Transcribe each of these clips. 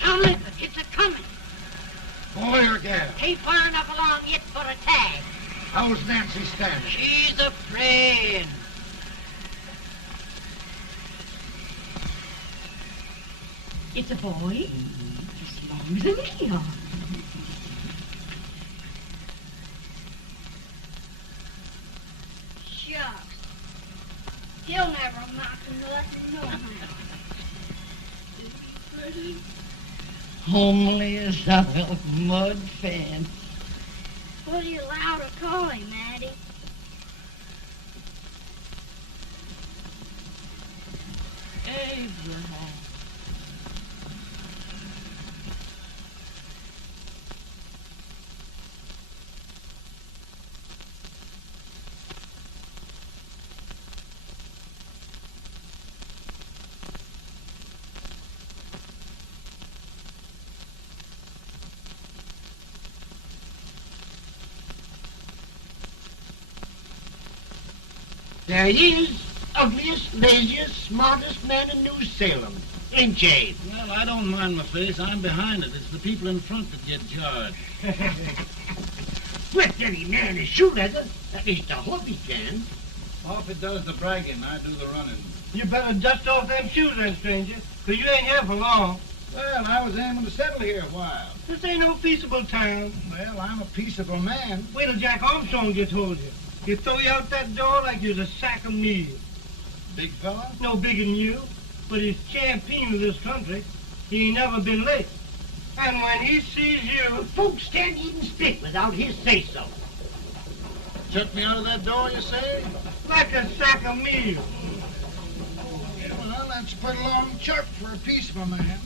Tomlin, it's a-coming. Boy or gal? Ain't far enough along yet for a tag. How's Nancy standing? She's a praying. It's a boy? As long as a Leon. Shucks. He'll never amount to nothing, no how. Homely as a mud fence. What are you allowed to call him, Addie? Abraham. There he is, ugliest, laziest, smartest man in New Salem. Ain't you? Well, I don't mind my face. I'm behind it. It's the people in front that get jarred. With any man is shoe leather. At least I hope he can. Off it does the bragging. I do the running. You better dust off them shoes then, stranger, 'cause you ain't here for long. Well, I was aiming to settle here a while. This ain't no peaceable town. Well, I'm a peaceable man. Wait till Jack Armstrong gets hold of you. He'll throw you out that door like you was a sack of meal. Big fella? No bigger than you, but he's champion of this country. He ain't never been late. And when he sees you... Folks can't even speak without his say-so. Chuck me out of that door, you say? like a sack of meal. Well, that's a pretty long chuck for a peaceable man.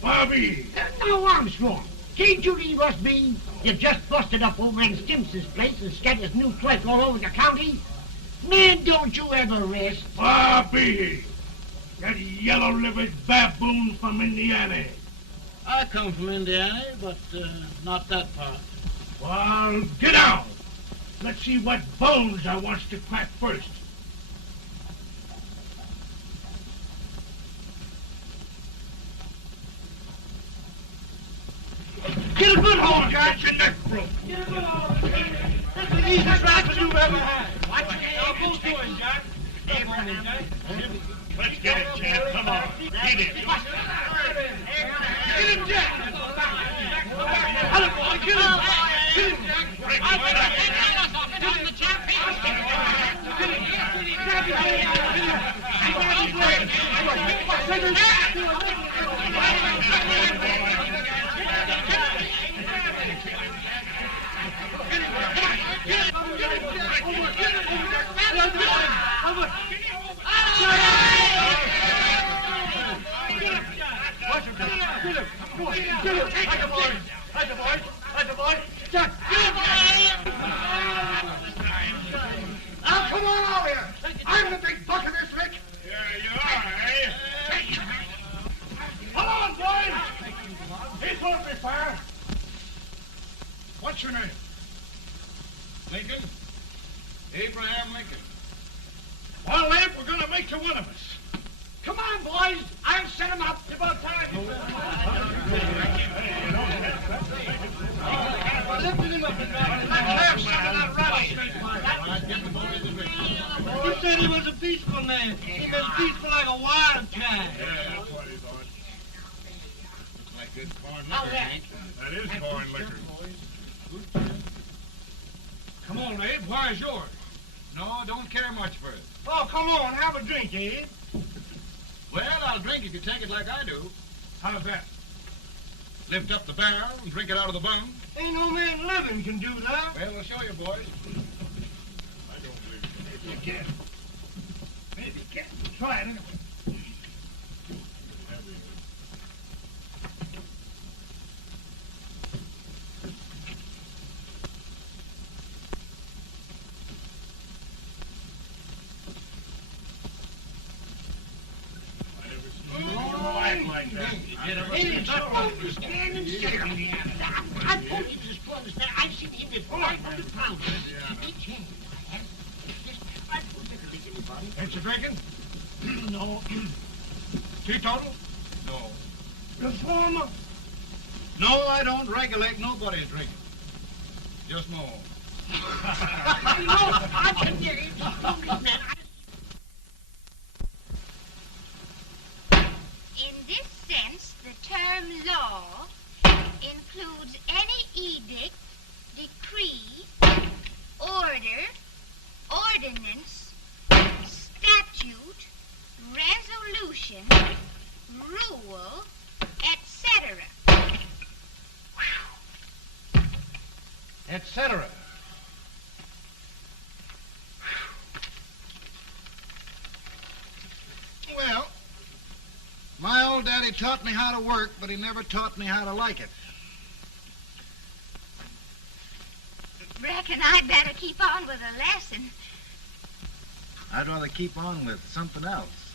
Bobby! Now, Armstrong, can't you leave us be? You've just busted up over in Stimpson's place and scattered new clerk all over the county. Man, don't you ever rest. Bobby! That yellow-livered baboon from Indiana. I come from Indiana, but not that part. Well, get down. Let's see what bones I wants to crack first. Get a good hold, Jack. Get your neck broke. Get a good hold. That's the easiest rifle you've ever had. Watch it. I'll go to him, Jack. Abraham. Let's get it, Jack. Come on. Get it. Get him, Jack. Hello, boy. Get him. Get him, Jack. Break his back. Get him, the Now, come on over here. I'm the big buck of this lick. Yeah, you are, eh? Come on, boys. He's going to be fire. What's your name? Lincoln? Abraham Lincoln. Well, Abe, we're going to make you one of us. Come on, boys. I'll set him up. It's about time. Lifted him up and back. Let's have some of that rubbish. He said he was a peaceful man. He was peaceful like a wildcat. Yeah, that's what he thought. Looks like good corn liquor, Hank. That is corn liquor. Come on, Abe. Where's yours? No, don't care much for it. Oh, come on. Have a drink, Abe. Well, I'll drink if you take it like I do. How's that? Lift up the barrel and drink it out of the bung. Ain't no man living can do that. Well, we'll show you, boys. I don't believe it. You can. Maybe you can. Try it anyway. Stand and sit on the animal. I told you this was that. I've seen him with 500 pounds. Each hand. I don't think it's anybody. Ain't you drinking? No. Teetotal? No. Reformer. No, I don't regulate nobody's drinking. Just more. No, I can get it. Man. In this sense, the term law includes any edict, decree, order, ordinance, statute, resolution, rule, etc. Etc. Well, my old daddy taught me how to work, but he never taught me how to like it. Reckon I'd better keep on with the lesson. I'd rather keep on with something else.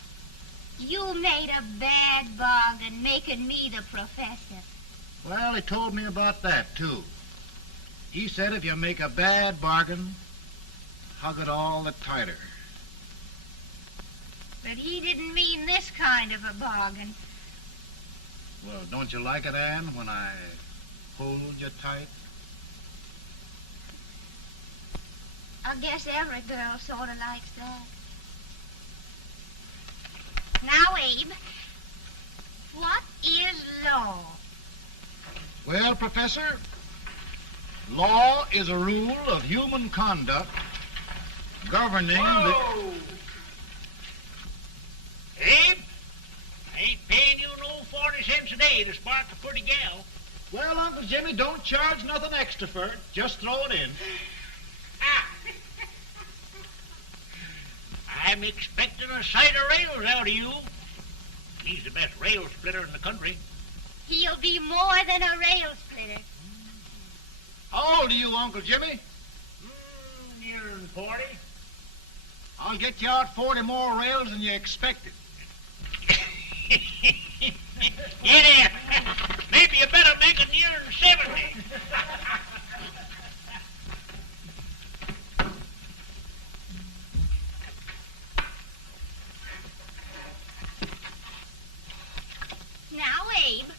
You made a bad bargain making me the professor. Well, he told me about that, too. He said if you make a bad bargain, hug it all the tighter. But he didn't mean this kind of a bargain. Well, don't you like it, Ann, when I hold you tight? I guess every girl sort of likes that. Now, Abe, what is law? Well, Professor, law is a rule of human conduct governing Whoa! Abe, I ain't paying you no 40 cents a day to spark a pretty gal. Well, Uncle Jimmy, don't charge nothing extra for it. Just throw it in. Ah. I'm expecting a sight of rails out of you. He's the best rail splitter in the country. He'll be more than a rail splitter. How old are you, Uncle Jimmy? Nearing 40. I'll get you out 40 more rails than you expected. Get in. Maybe you better make it nearing 70. Now, Abe,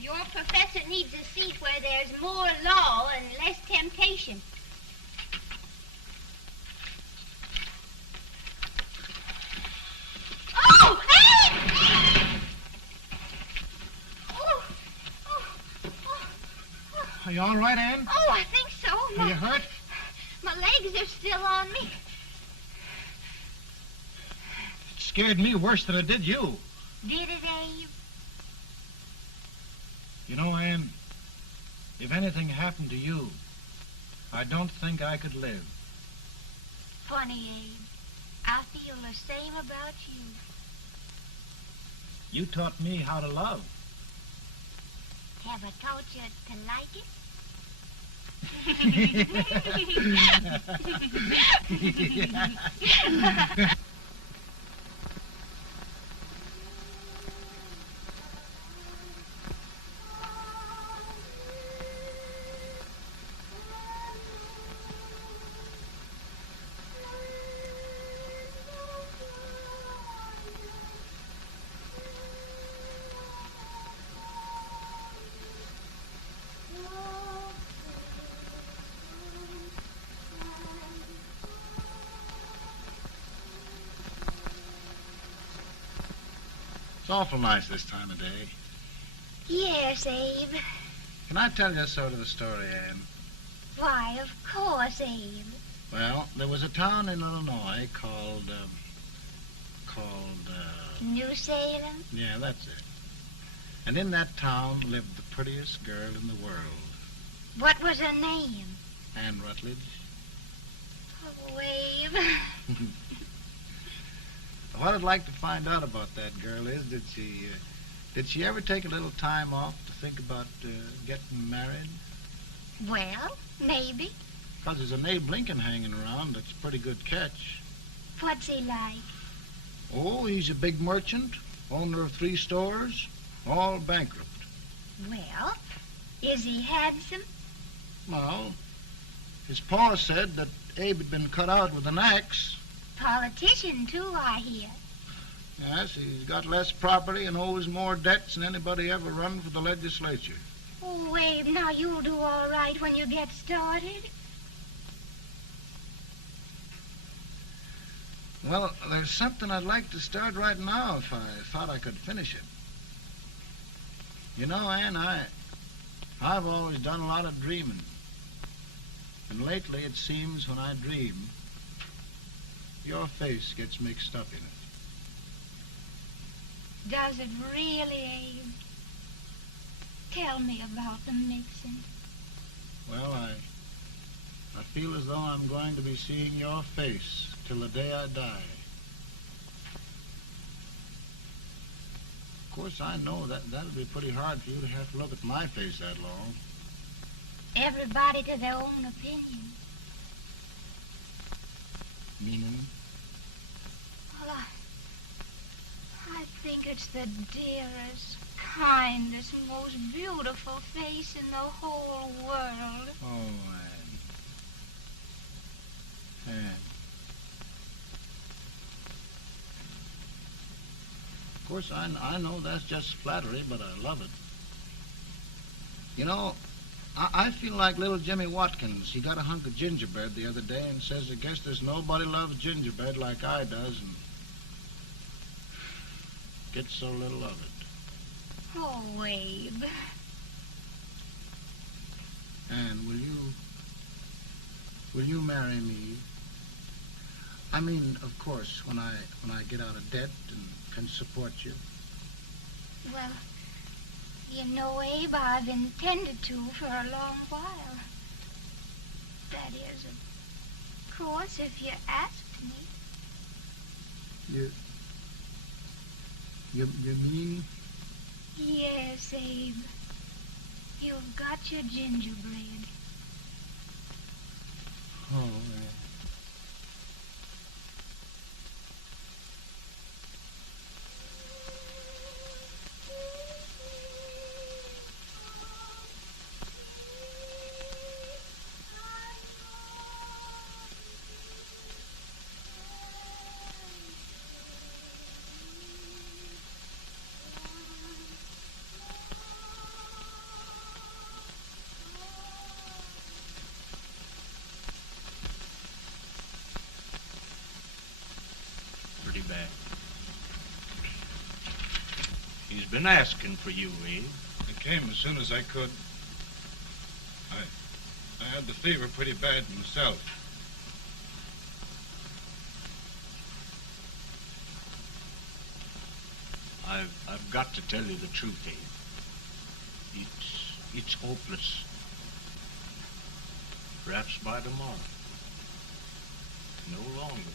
your professor needs a seat where there's more law and less temptation. Oh, Abe! Are you all right, Ann? Oh, I think so. Are you hurt? My legs are still on me. It scared me worse than it did you. Did it, Abe? You know, Ann, if anything happened to you, I don't think I could live. Funny, Abe. I feel the same about you. You taught me how to love. Have I taught you to like it? It's awful nice this time of day. Yes, Abe. Can I tell you sort of a story, Ann? Why, of course, Abe. Well, there was a town in Illinois called, New Salem? yeah, that's it. And in that town lived the prettiest girl in the world, What was her name? Ann Rutledge. Oh, Abe. What I'd like to find out about that girl is, did she ever take a little time off to think about getting married? Well, maybe. Because there's an Abe Lincoln hanging around that's a pretty good catch. What's he like? Oh, he's a big merchant, owner of 3 stores. All bankrupt. Well, is he handsome? Well, his pa said that Abe had been cut out with an axe. Politician, too, I hear. Yes, he's got less property and owes more debts than anybody ever run for the legislature. Oh, Abe, now you'll do all right when you get started. Well, there's something I'd like to start right now if I thought I could finish it. You know, Ann, I've always done a lot of dreaming. And lately it seems when I dream, your face gets mixed up in it. Does it really, Abe? Tell me about the mixing. Well, I feel as though I'm going to be seeing your face till the day I die. Of course, I know that'll be pretty hard for you to have to look at my face that long. Everybody to their own opinion. Meaning? Well, I think it's the dearest, kindest, most beautiful face in the whole world. Oh, Ann. Ann. Of course, I know that's just flattery, but I love it. You know, I feel like little Jimmy Watkins. He got a hunk of gingerbread the other day and says, I guess there's nobody loves gingerbread like I does, and gets so little of it. Oh, Abe. Ann, will you marry me? I mean, of course, when I get out of debt and can support you. Well, you know, Abe, I've intended to for a long while. That is, of course, if you asked me. You mean? Yes, Abe. You've got your gingerbread. Oh, Pretty bad. He's been asking for you, Abe. I came as soon as I could. I had the fever pretty bad myself. I've got to tell you the truth, Abe. It's hopeless. Perhaps by tomorrow. No longer, Abe.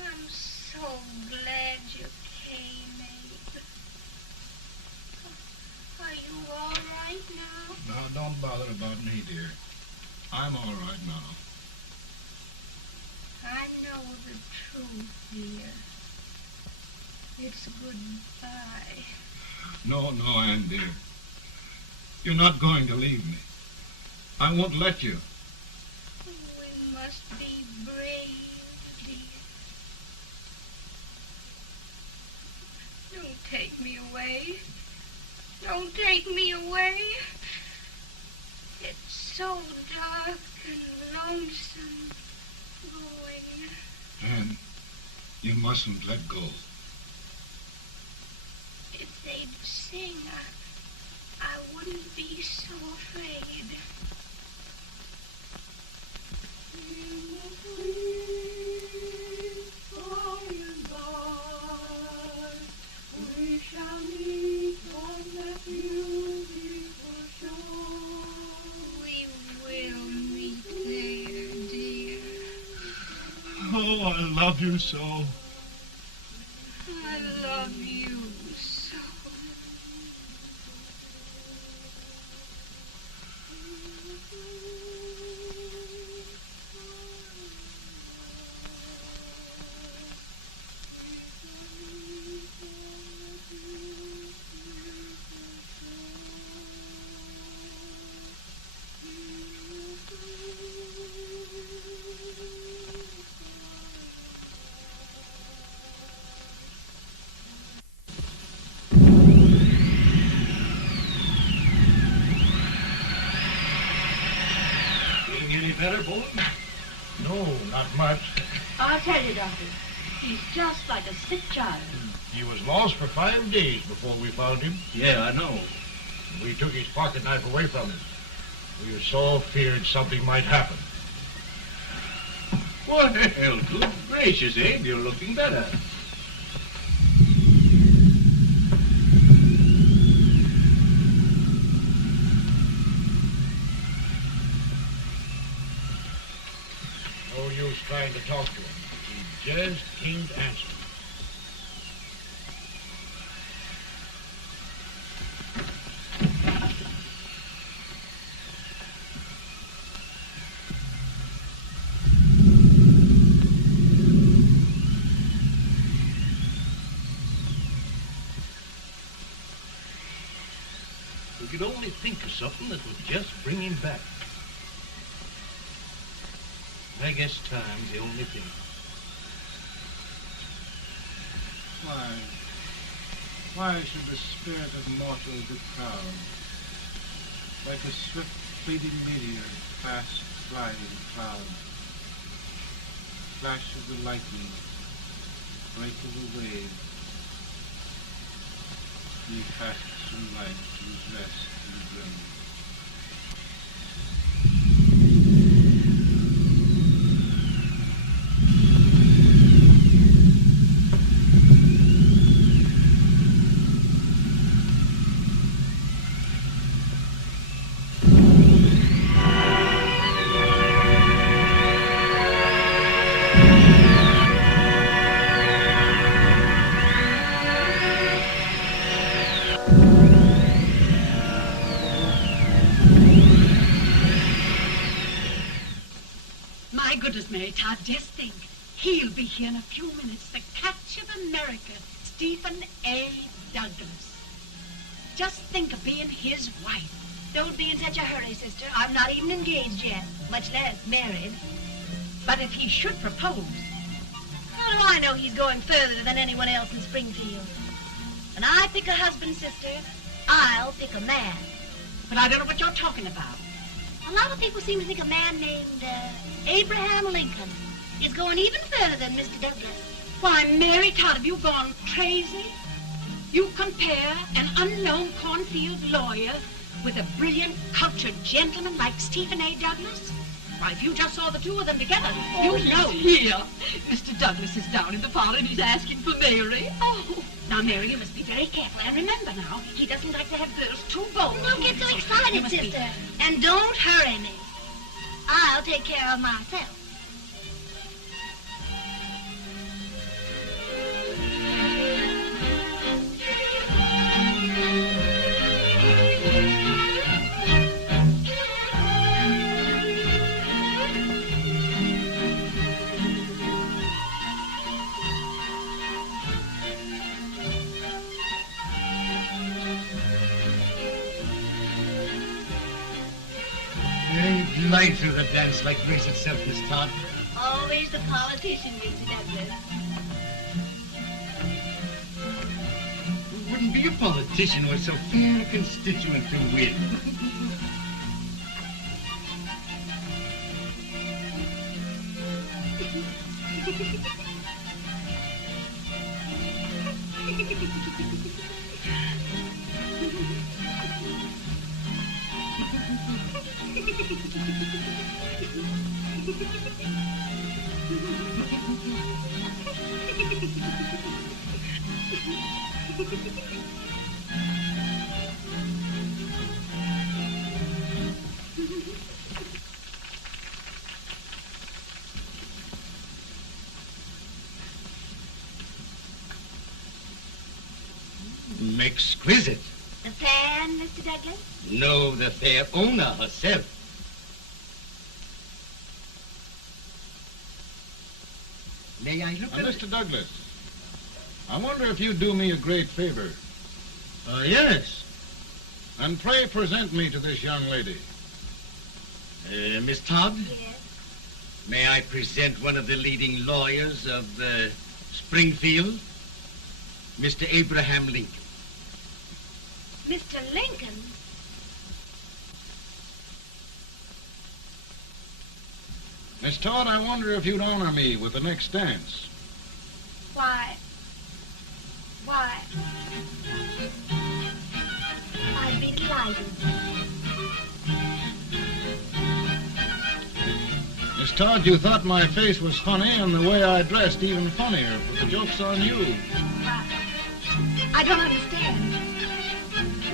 I'm so glad you came, Abe. Are you all right now? Now, don't bother about me, dear. I'm all right now. I know the truth, dear. It's goodbye. No, Ann, dear. You're not going to leave me. I won't let you. We must be brave, dear. Don't take me away. Don't take me away. It's so dark and lonesome going. Ann, you mustn't let go. If they'd sing, I wouldn't be so afraid. We shall meet on that beautiful shore. We I love you so. I love you so. Any better, boy? No, not much. I'll tell you, Doctor, he's just like a sick child. He was lost for 5 days before we found him. Yeah, I know. We took his pocket knife away from him. We were so feared something might happen. Well, good gracious, Abe, you're looking better. No use trying to talk to him. He just can't answer. We could only think of something that would just bring him back. I guess time's the only thing. Why should the spirit of mortal be proud? Like a swift fleeting meteor, fast flying cloud. Flash of the lightning, break of the wave. He passes from life to his rest in the grave. Mary Todd, just think. He'll be here in a few minutes. The catch of America, Stephen A. Douglas. Just think of being his wife. Don't be in such a hurry, sister. I'm not even engaged yet, much less married. But if he should propose... How do I know he's going further than anyone else in Springfield? When I pick a husband, sister, I'll pick a man. But I don't know what you're talking about. A lot of people seem to think a man named Abraham Lincoln is going even further than Mr. Douglas. Why, Mary Todd, have you gone crazy? You compare an unknown cornfield lawyer with a brilliant, cultured gentleman like Stephen A. Douglas? Why, if you just saw the two of them together, you'd know. Here, Mr. Douglas is down in the parlor and he's asking for Mary. Oh, now, Mary, you must be very careful. And remember now, he doesn't like to have girls too bold. Don't get so excited, sister. And don't hurry me. I'll take care of myself. Light through the dance like grace itself, Miss Todd. Always the politician, Mr. Douglas. Who wouldn't be a politician with so fair a constituent to win? Exquisite. The fan, Mr. Douglas? No, the fair owner herself. May I look at it? Mr. Douglas, I wonder if you'd do me a great favor. Yes. And pray present me to this young lady. Miss Todd? Yes. May I present one of the leading lawyers of Springfield, Mr. Abraham Lincoln. Mr. Lincoln? Miss Todd, I wonder if you'd honor me with the next dance. Why, I'd be delighted. Miss Todd, you thought my face was funny and the way I dressed even funnier, but the joke's on you. I don't understand.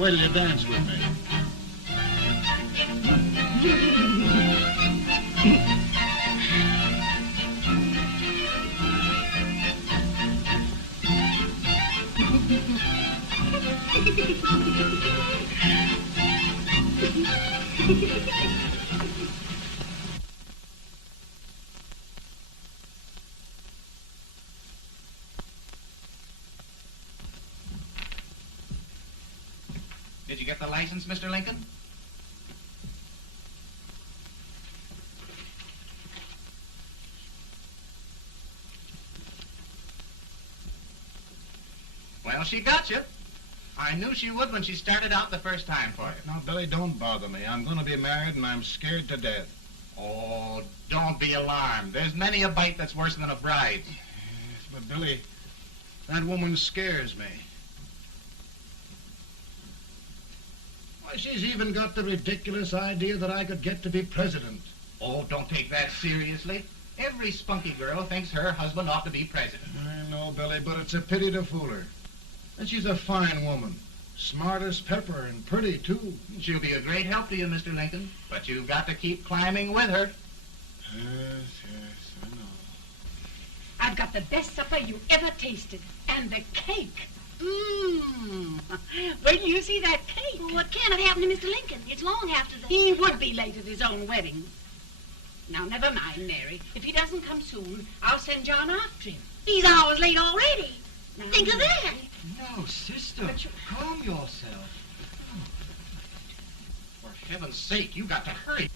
Wait till you dance with me. Did you get the license, Mr. Lincoln? Well, she got you. I knew she would when she started out the first time for you. Now, Billy, don't bother me. I'm going to be married and I'm scared to death. Oh, don't be alarmed. There's many a bite that's worse than a bride. Yes, but Billy, that woman scares me. Why, she's even got the ridiculous idea that I could get to be president. Oh, don't take that seriously. Every spunky girl thinks her husband ought to be president. I know, Billy, but it's a pity to fool her. And she's a fine woman. Smart as pepper and pretty, too. She'll be a great help to you, Mr. Lincoln. But you've got to keep climbing with her. Yes, I know. I've got the best supper you ever tasted. And the cake. Mmm. Wait till you see that cake. Well, what can have happened to Mr. Lincoln? It's long after the... He would be late at his own wedding. Now, never mind, Mary. If he doesn't come soon, I'll send John after him. He's hours late already. Now, Think of that. No, sister. Calm yourself. For heaven's sake, you got to hurry.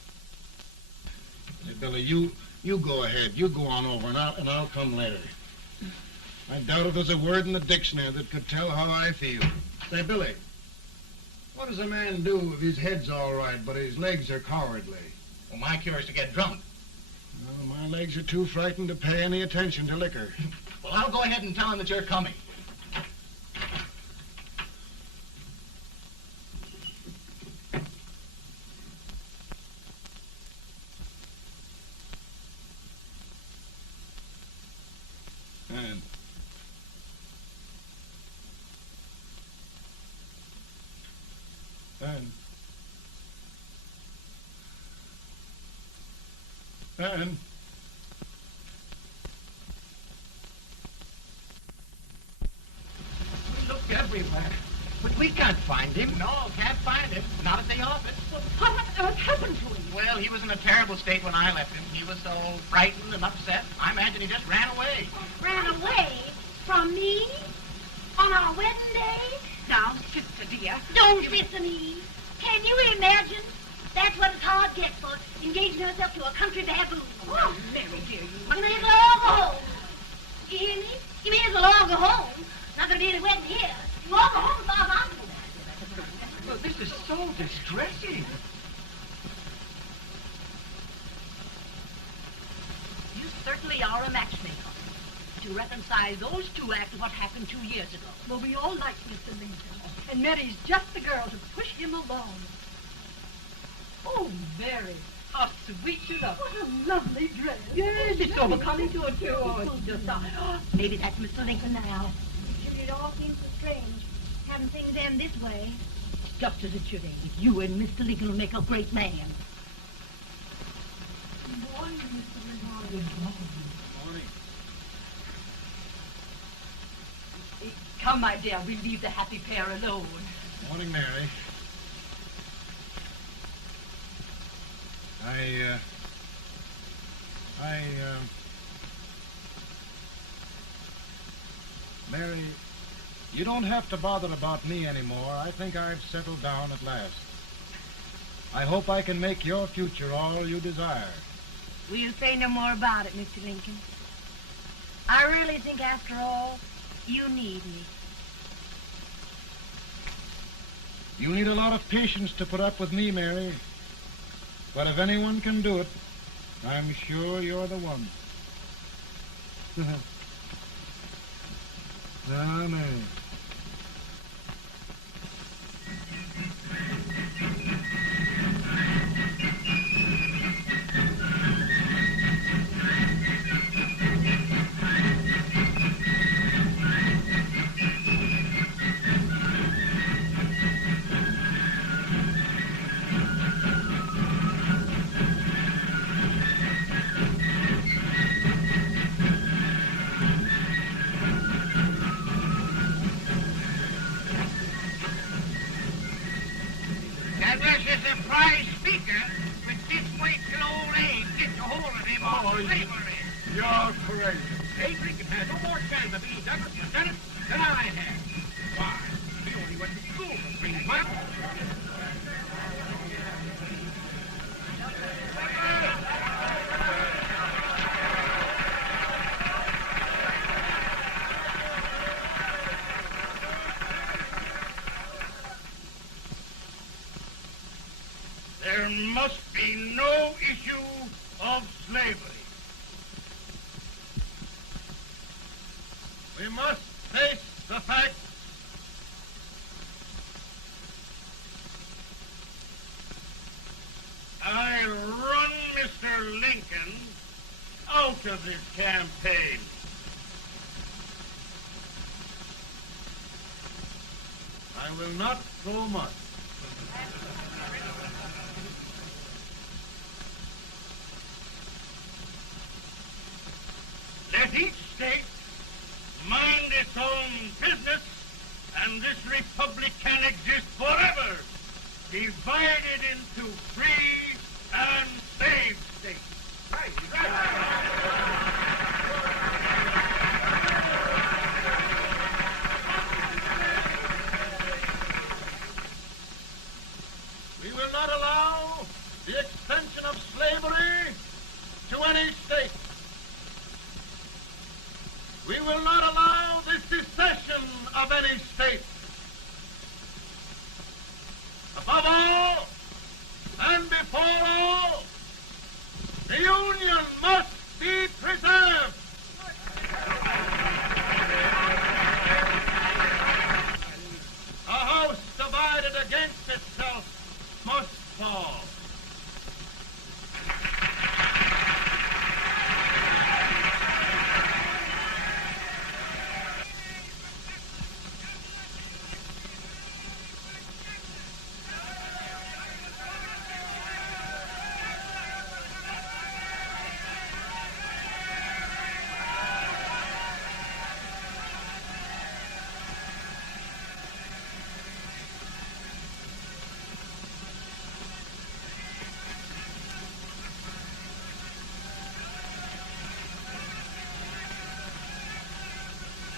Hey, Billy, you go ahead. You go on over, and I'll come later. I doubt if there's a word in the dictionary that could tell how I feel. Say, Billy, what does a man do if his head's all right, but his legs are cowardly? Well, my cure is to get drunk. Well, my legs are too frightened to pay any attention to liquor. Well, I'll go ahead and tell him that you're coming. And We looked everywhere, but we can't find him. No, can't find him. Not at the office. Well, what on earth happened to him? Well, he was in a terrible state when I left him. He was so frightened and upset. I imagine he just ran away. Ran away from me on our wedding day? Now, sister dear. Don't sister me. Can you imagine? That's what his heart gets for engaging herself to a country baboon. Oh, Mary, dear, You may as well all go home. You hear me? You may as well all go home. Not gonna be any wedding here. You all go home as far as I'm concerned. Well, this is so distressing. You certainly are a matchmaker. To reconcile those two after what happened 2 years ago. Well, we all like Mr. Lincoln. And Mary's just the girl to push him along. Oh, Mary, how sweet you look. What a lovely dress. Yes, it's overcoming to it, too. Oh, it's just... maybe that's Mr. Lincoln now. It all seems so strange, having things end this way. Just as it should end. You and Mr. Lincoln will make a great man. Good morning, Mr. Lincoln. Morning. Come, my dear, we'll leave the happy pair alone. Morning, Mary. Mary, you don't have to bother about me anymore. I think I've settled down at last. I hope I can make your future all you desire. Will you say no more about it, Mr. Lincoln? I really think, after all, you need me. You need a lot of patience to put up with me, Mary. But if anyone can do it, I'm sure you're the one. Amen. That was a surprise speaker, but just wait till old Abe gets a hold of him on slavery. You're crazy. Abe Lincoln has no more chance of being Douglas Lieutenant than I have. Why, he only went to school for 3 months. There must be no issue of slavery. We must face the facts. I run Mr. Lincoln out of this campaign. I will not so much. Let each state mind its own business, and this republic can exist forever, divided into free and slave states. We will not allow the extension of slavery to any state. We will not allow the secession of any state. Above all, and before all, the Union must be preserved. A house divided against itself must fall.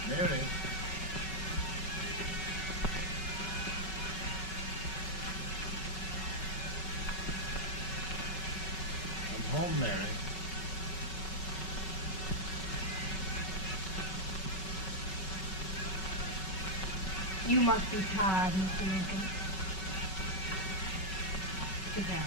Mary. I'm home, Mary. You must be tired, Mr. Lincoln. Sit down.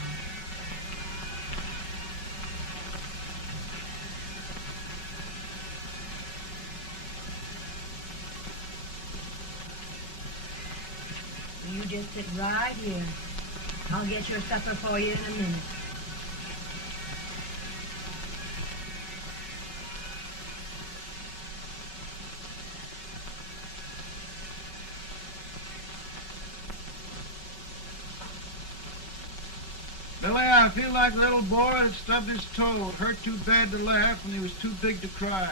You just sit right here. I'll get your supper for you in a minute. Billy, I feel like a little boy that stubbed his toe. It hurt too bad to laugh and he was too big to cry.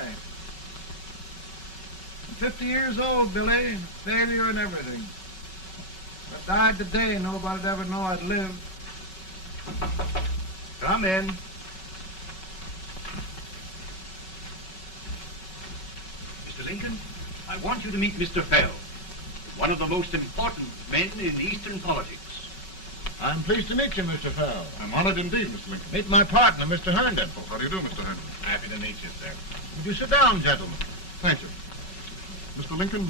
50 years old, Billy. Failure and everything. If I died today, nobody'd ever know I'd lived. Come in. Mr. Lincoln, I want you to meet Mr. Fell, one of the most important men in Eastern politics. I'm pleased to meet you, Mr. Fell. I'm honored indeed, Mr. Lincoln. Meet my partner, Mr. Herndon. Oh, how do you do, Mr. Herndon? Happy to meet you, sir. Would you sit down, gentlemen? Thank you. Mr. Lincoln,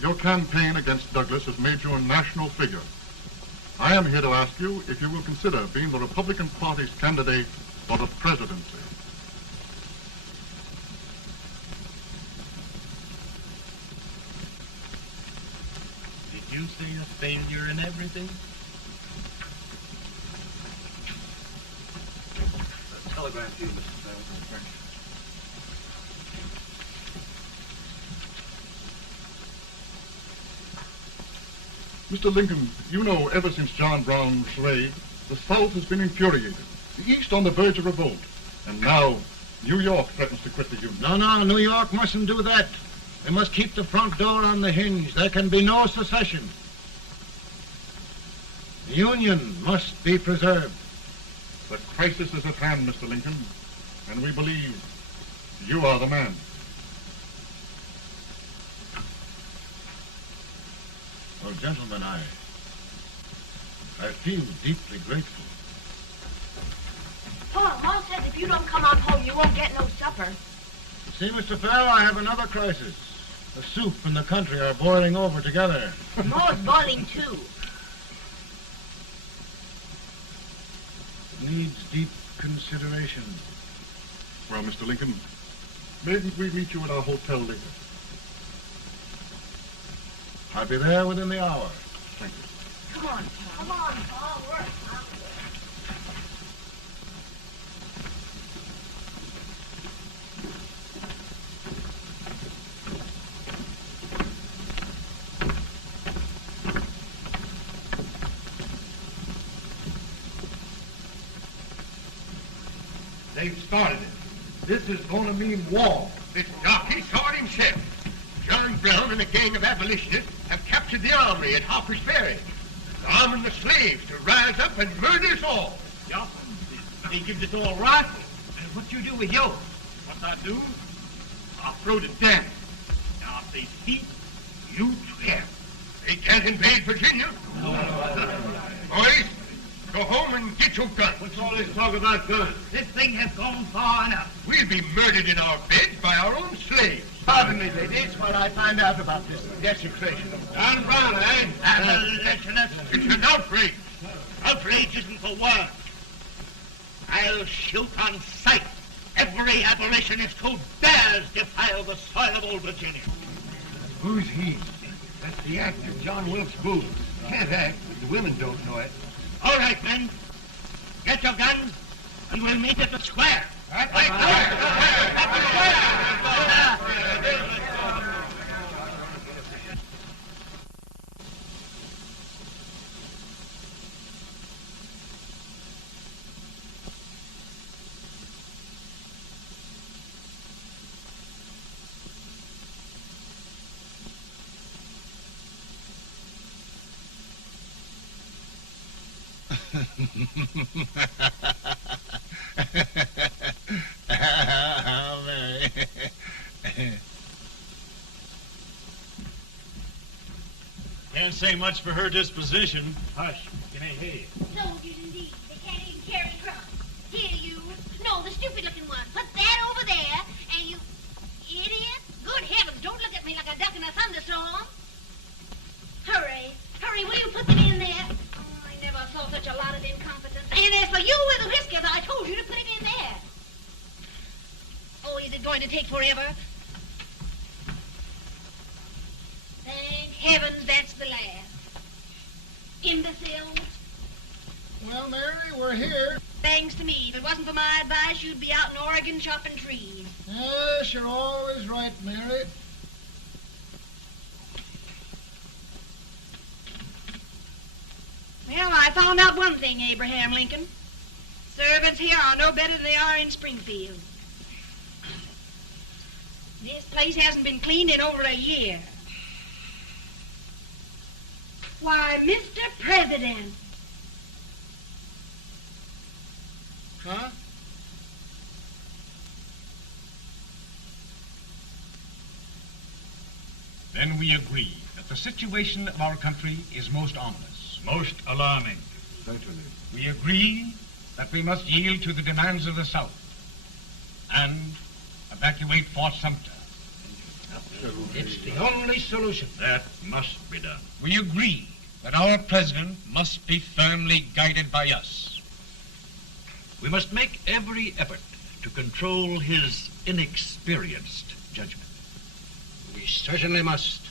your campaign against Douglas has made you a national figure. I am here to ask you if you will consider being the Republican Party's candidate for the presidency. Did you say a failure in everything? A telegram to you, Mr. Fell. Thank you. Mr. Lincoln, you know ever since John Brown slaved, the South has been infuriated, the East on the verge of revolt, and now New York threatens to quit the Union. No, New York mustn't do that. They must keep the front door on the hinge. There can be no secession. The Union must be preserved. The crisis is at hand, Mr. Lincoln, and we believe you are the man. Well, gentlemen, I feel deeply grateful. Paul, Mom says if you don't come on home, you won't get no supper. See, Mr. Fell, I have another crisis. The soup and the country are boiling over together. More's boiling, too. Needs deep consideration. Well, Mr. Lincoln, maybe we meet you at our hotel later. I'll be there within the hour. Thank you. Come on, Paul. Come on, Paul. Work. They've started it. This is going to mean war. This jockey saw it himself. John Brown and a gang of abolitionists have captured the armory at Harper's Ferry. They're arming the slaves to rise up and murder us all. Yeah, they give us all rifles. And what you do with yours? What I do? I'll throw to them. Now, if they speak, you swear. They can't invade Virginia. Boys, go home and get your guns. What's all this talk about guns? This thing has gone far enough. We'll be murdered in our beds by our own slaves. Pardon me, ladies, while I find out about this desecration. John Brown, eh? Abolitionist. It's an outrage. Outrage isn't for words. I'll shoot on sight every abolitionist who dares defile the soil of old Virginia. Who's he? That's the actor, John Wilkes Booth. Can't act, but the women don't know it. All right, men. Get your guns, and we'll meet at the square. At the square! How Mary. Can't say much for her disposition. Hush, can I hear you? Soldiers indeed. They can't even carry drums. Here, you. No, the stupid-looking one. Put that over there, and you... Idiot. Good heavens, don't look at me like a duck in a thunderstorm. Hurry. Hurry, will you put them in there? Oh, I never saw such a lot of incompetence. And as for you with the whiskers, I told you to put it in there. Oh, is it going to take forever? Thank heavens that's the last. Imbeciles. Well, Mary, we're here. Thanks to me. If it wasn't for my advice, you'd be out in Oregon chopping trees. Yes, you're always right, Mary. Well, I found out one thing, Abraham Lincoln. Servants here are no better than they are in Springfield. This place hasn't been cleaned in over a year. Why, Mr. President. Huh? Then we agree that the situation of our country is most ominous. Most alarming. Certainly. We agree that we must yield to the demands of the South and evacuate Fort Sumter. It's the only solution. That must be done. We agree that our president must be firmly guided by us. We must make every effort to control his inexperienced judgment. We certainly must.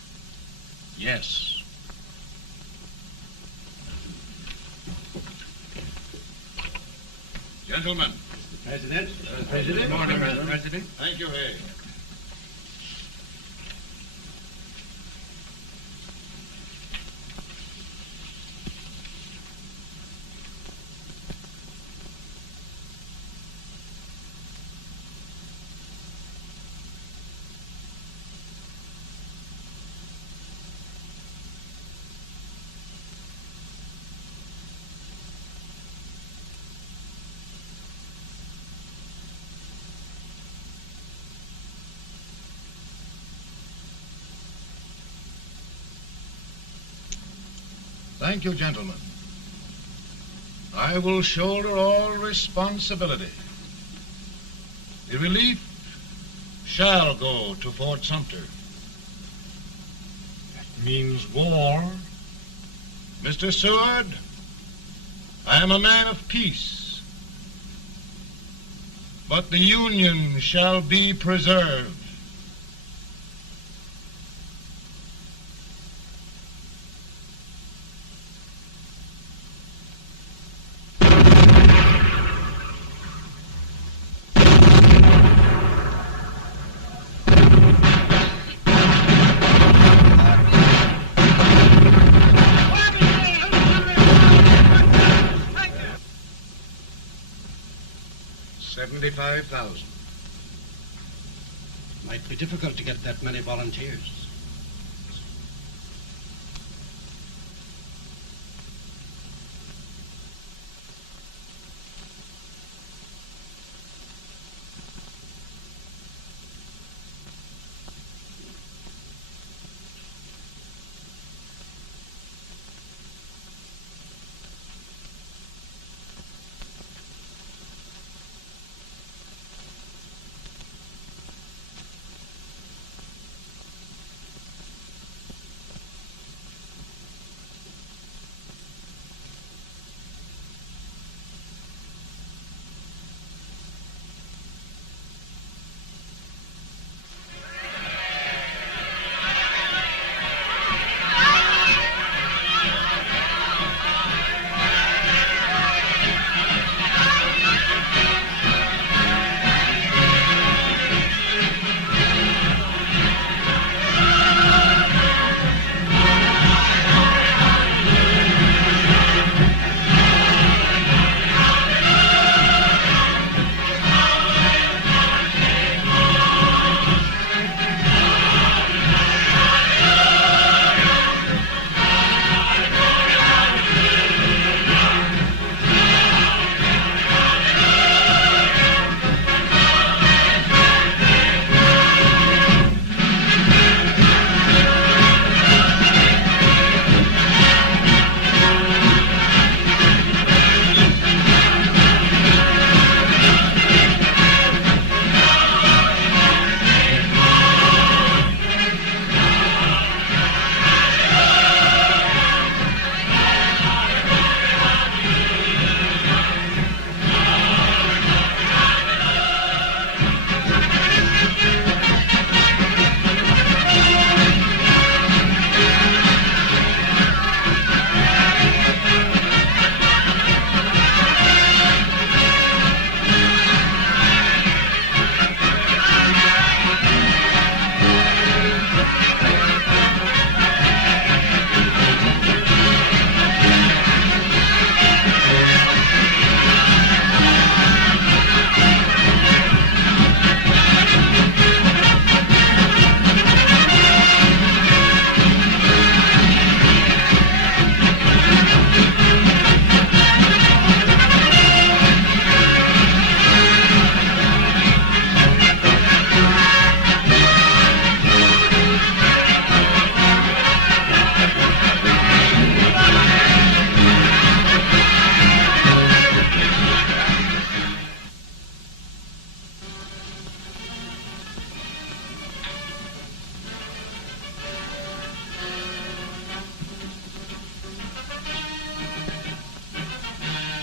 Yes. Gentlemen. President. President. Good morning, Mr. President. Thank you, Hay. Thank you, gentlemen. I will shoulder all responsibility. The relief shall go to Fort Sumter. That means war. Mr. Seward, I am a man of peace, but the Union shall be preserved. $75,000. Might be difficult to get that many volunteers.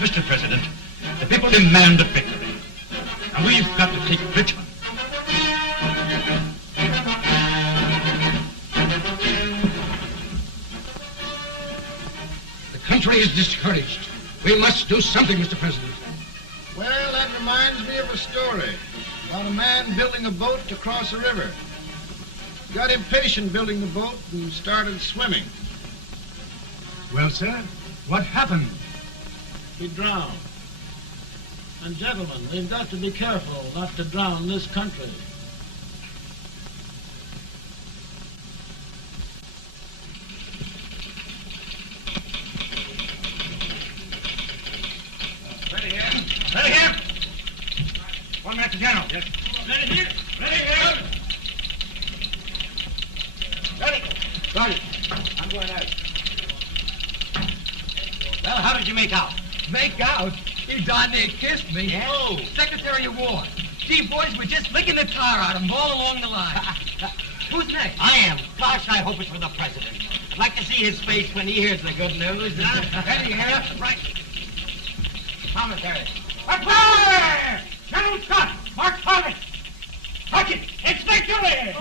Mr. President, the people demand a victory. And we've got to take Richmond. The country is discouraged. We must do something, Mr. President. Well, that reminds me of a story about a man building a boat to cross a river. He got impatient building the boat and started swimming. Well, sir, what happened? He drowned. And gentlemen, we've got to be careful not to drown this country. Ready here. Ready here. 1 minute to General. Yes. Ready here. Ready here. Ready. Ready. I'm going out. Well, how did you make out? Make out? He darn near kissed me. Yeah? Oh, Secretary of War. Gee, boys, we're just licking the tar out of him all along the line. Who's next? I am. Gosh, I hope it's for the president. I'd like to see his face when he hears the good news. Ready here. Right. Commentary. Fire! General Scott! Mark Thomas! Watch it! It's victory!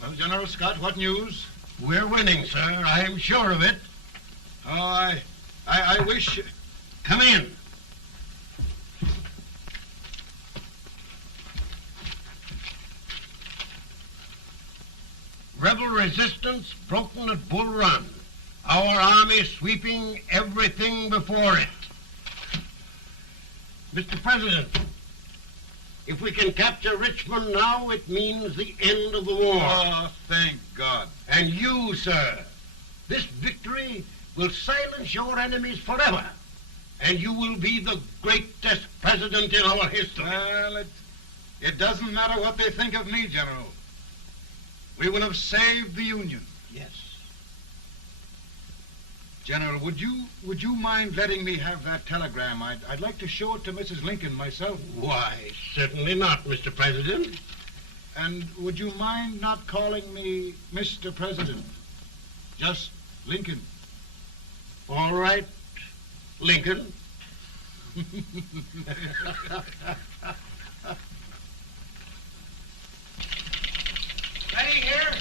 Well, General Scott, what news? We're winning, sir. I'm sure of it. Oh, I wish... Come in. Rebel resistance broken at Bull Run. Our army sweeping everything before it. Mr. President, if we can capture Richmond now, it means the end of the war. Oh, thank God. And you, sir, this victory will silence your enemies forever. And you will be the greatest president in our history. Well, it doesn't matter what they think of me, General. We will have saved the Union. Yes. General, would you mind letting me have that telegram? I'd like to show it to Mrs. Lincoln myself. Why, certainly not, Mr. President. And would you mind not calling me Mr. President? Just Lincoln. All right, Lincoln. Ready here.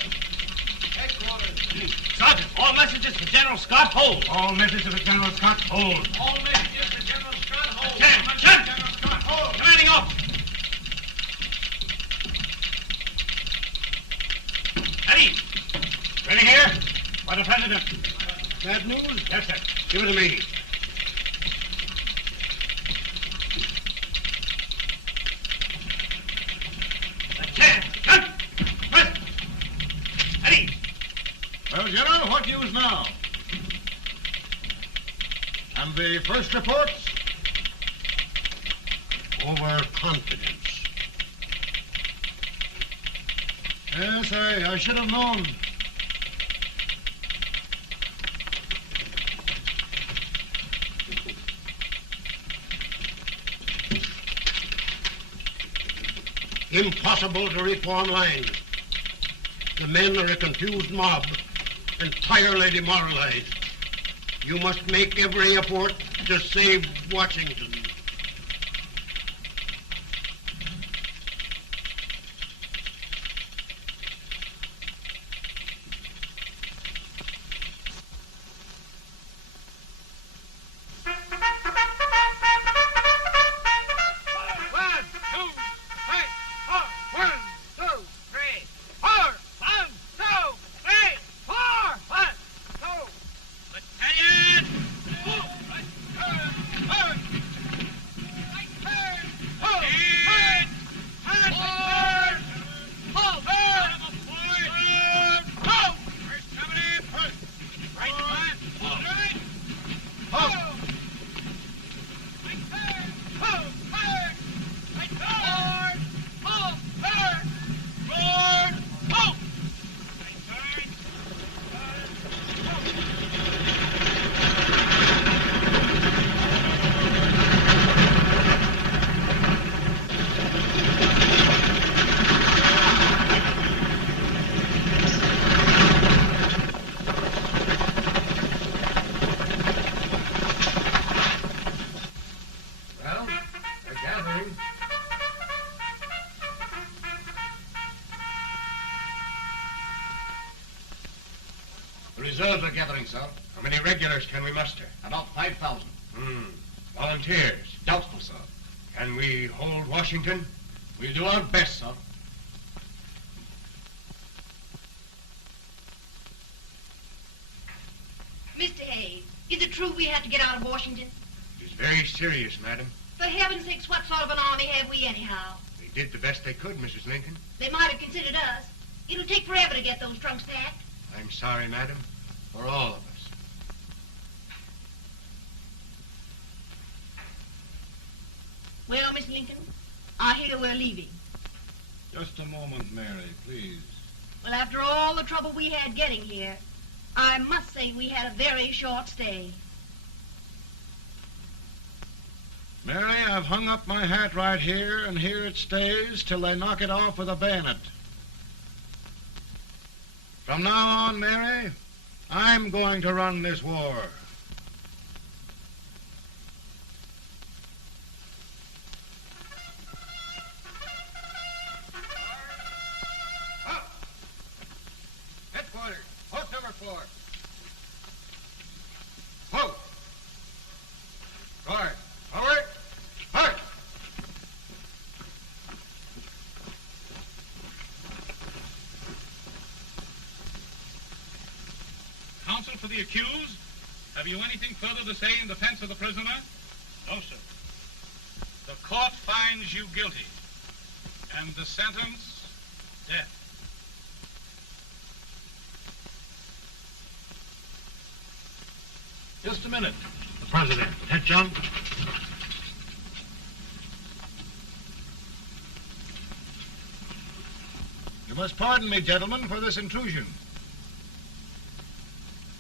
Headquarters. Sergeant, all messages for General Scott, hold. All messages for General Scott, hold. All messages for General Scott, hold. General Scott, hold. Commanding officer. Ready. Ready here. For the President. Bad news? Yes, sir. Give it to me. Well, General, what news now? And the first reports? Overconfidence. Yes, I should have known. Impossible to reform lines. The men are a confused mob, entirely demoralized. You must make every effort to save Washington. The reserves are gathering, sir. How many regulars can we muster? About 5,000. Volunteers? Doubtful, sir. Can we hold Washington? We'll do our best, sir. Mr. Hayes, is it true we have to get out of Washington? It is very serious, madam. For heaven's sakes, what sort of an army have we anyhow? They did the best they could, Mrs. Lincoln. They might have considered us. It'll take forever to get those trunks packed. I'm sorry, madam, for all of us. Well, Miss Lincoln, I hear we're leaving. Just a moment, Mary, please. Well, after all the trouble we had getting here, I must say we had a very short stay. Mary, I've hung up my hat right here, and here it stays till they knock it off with a bayonet. From now on, Mary, I'm going to run this war. Headquarters, post number 4. Hold. Guard, forward, march. Counsel for the accused, have you anything further to say in defense of the prisoner? No, sir. The court finds you guilty, and the sentence, death. Just a minute. The president. Head, John. You must pardon me, gentlemen, for this intrusion.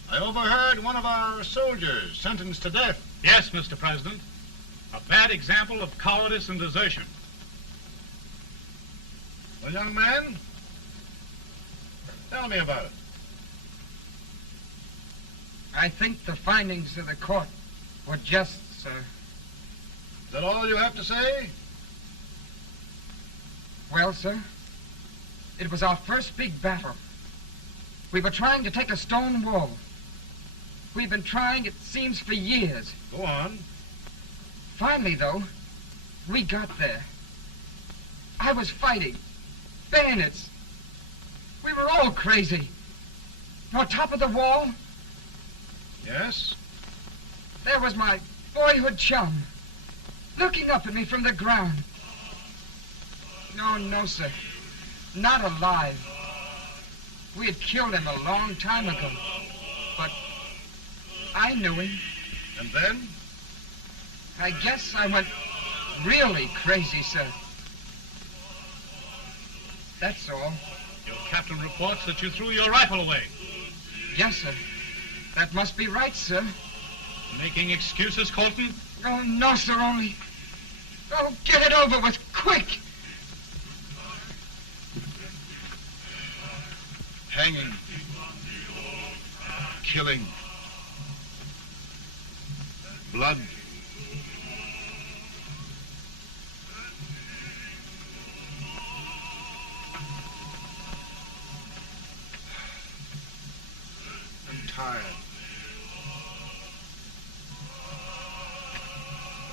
I overheard one of our soldiers sentenced to death. Yes, Mr. President. A bad example of cowardice and desertion. Well, young man, tell me about it. I think the findings of the court were just, sir. Is that all you have to say? Well, sir, it was our first big battle. We were trying to take a stone wall. We've been trying, it seems, for years. Go on. Finally, though, we got there. I was fighting. Bayonets. We were all crazy. On top of the wall, Yes? there was my boyhood chum, looking up at me from the ground. No, sir. Not alive. We had killed him a long time ago. But I knew him. And then? I guess I went really crazy, sir. That's all. Your captain reports that you threw your rifle away. Yes, sir. That must be right, sir. Making excuses, Colton? Oh, no, sir, only... Oh, get it over with, quick! Hanging. Killing. Blood. I'm tired.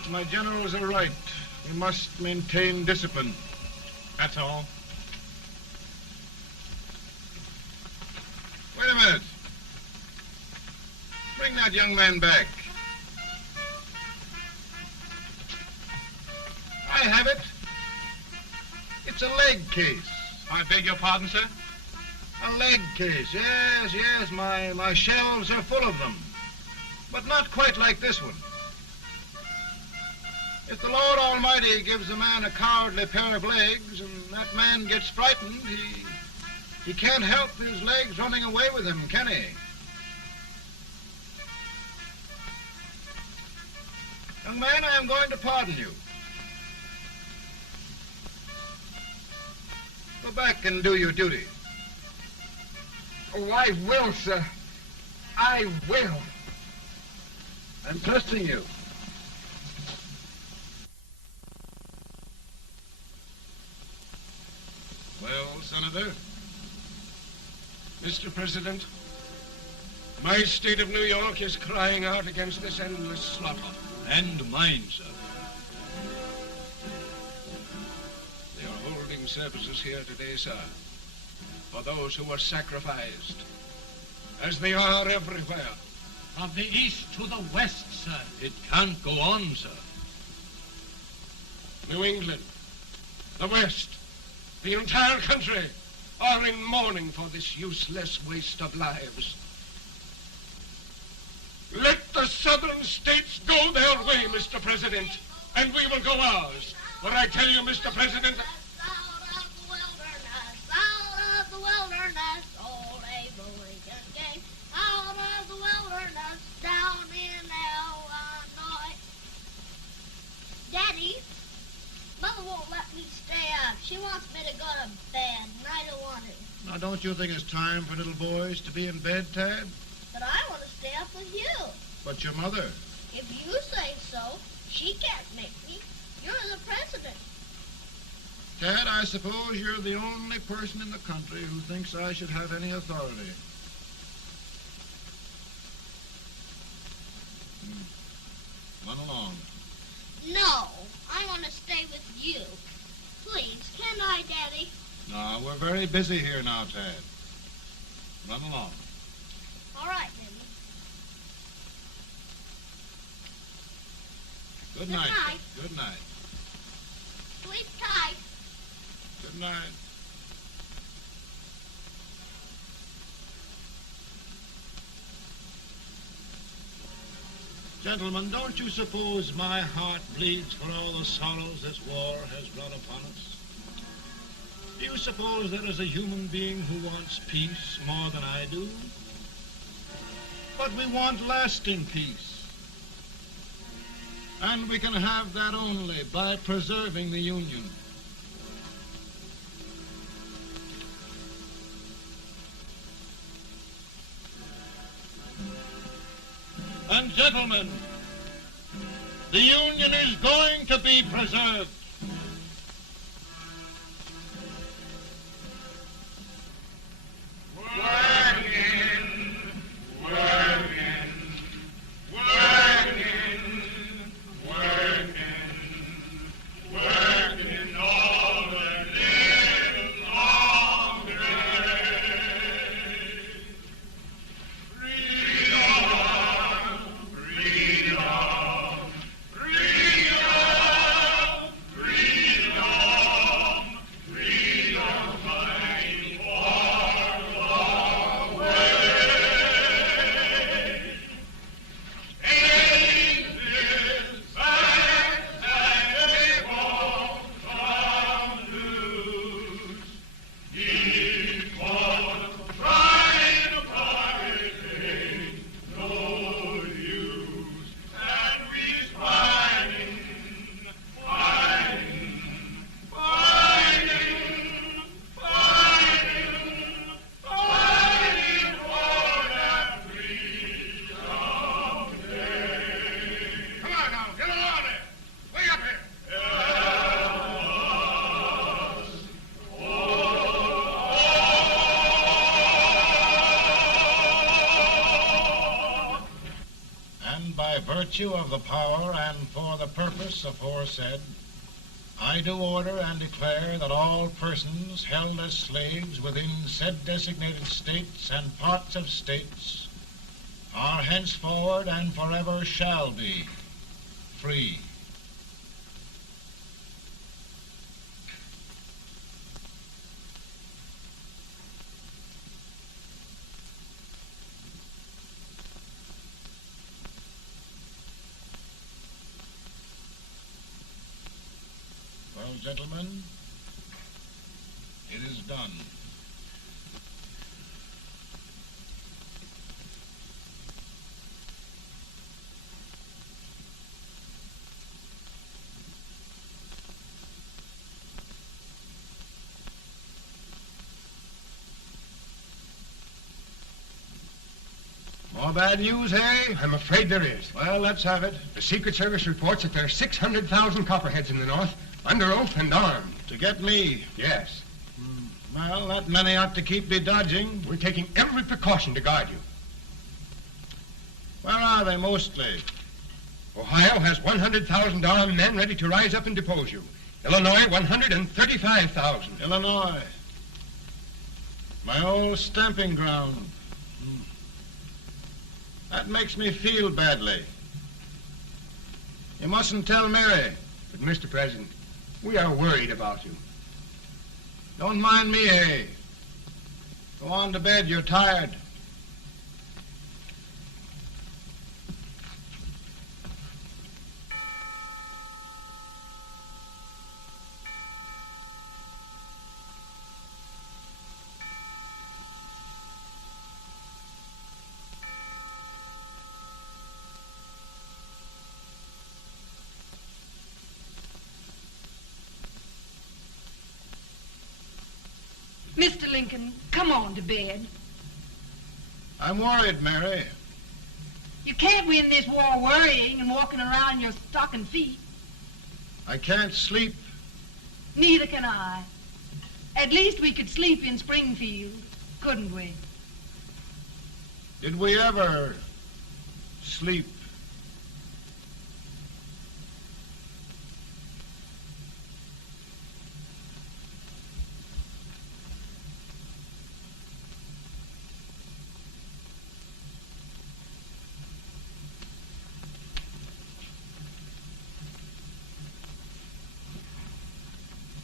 But my generals are right. We must maintain discipline. That's all. Wait a minute. Bring that young man back. I have it. It's a leg case. I beg your pardon, sir? A leg case, yes. My shelves are full of them. But not quite like this one. If the Lord Almighty gives a man a cowardly pair of legs and that man gets frightened, he can't help his legs running away with him, can he? Young man, I am going to pardon you. Go back and do your duty. Oh, I will, sir. I will. I'm trusting you. Well, Senator, Mr. President, My state of New York is crying out against this endless slaughter. And mine, sir. They are holding services here today, sir, for those who were sacrificed, as they are everywhere. From the east to the west, sir. It can't go on, sir. New England, the West, the entire country are in mourning for this useless waste of lives. Let the southern states go their way, Mr. President, and we will go ours. For I tell you, Mr. President, Daddy, Mother won't let me stay up. She wants me to go to bed, and I don't want to. Now, don't you think it's time for little boys to be in bed, Tad? But I want to stay up with you. But your mother? If you say so, she can't make me. You're the president. Tad, I suppose you're the only person in the country who thinks I should have any authority. Run along. No, I want to stay with you. Please, can I, Daddy? No, we're very busy here now, Tad. Run along. All right, Daddy. Good night. Night. Good night. Sleep tight. Good night. Gentlemen, don't you suppose my heart bleeds for all the sorrows this war has brought upon us? Do you suppose there is a human being who wants peace more than I do? But we want lasting peace. And we can have that only by preserving the Union. And gentlemen, the Union is going to be preserved. Of the power and for the purpose aforesaid, I do order and declare that all persons held as slaves within said designated states and parts of states are henceforward and forever shall be free. Gentlemen, it is done. More bad news, hey? I'm afraid there is. Well, let's have it. The Secret Service reports that there are 600,000 copperheads in the North, under oath and armed. To get me? Yes. Well, that many ought to keep me dodging. We're taking every precaution to guard you. Where are they mostly? Ohio has 100,000 armed men ready to rise up and depose you. Illinois, 135,000. Illinois. My old stamping ground. That makes me feel badly. You mustn't tell Mary. But, Mr. President, we are worried about you. Don't mind me, eh? Go on to bed. You're tired. Mr. Lincoln, come on to bed. I'm worried, Mary. You can't win this war worrying and walking around in your stocking feet. I can't sleep. Neither can I. At least we could sleep in Springfield, couldn't we? Did we ever sleep?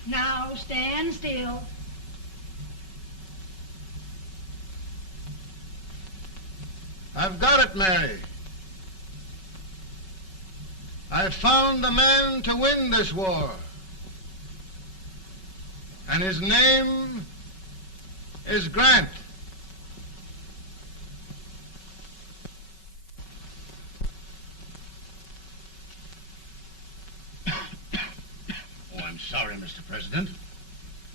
Now stand still. I've got it, Mary. I've found the man to win this war. And his name is Grant. Oh, I'm sorry, Mr. President,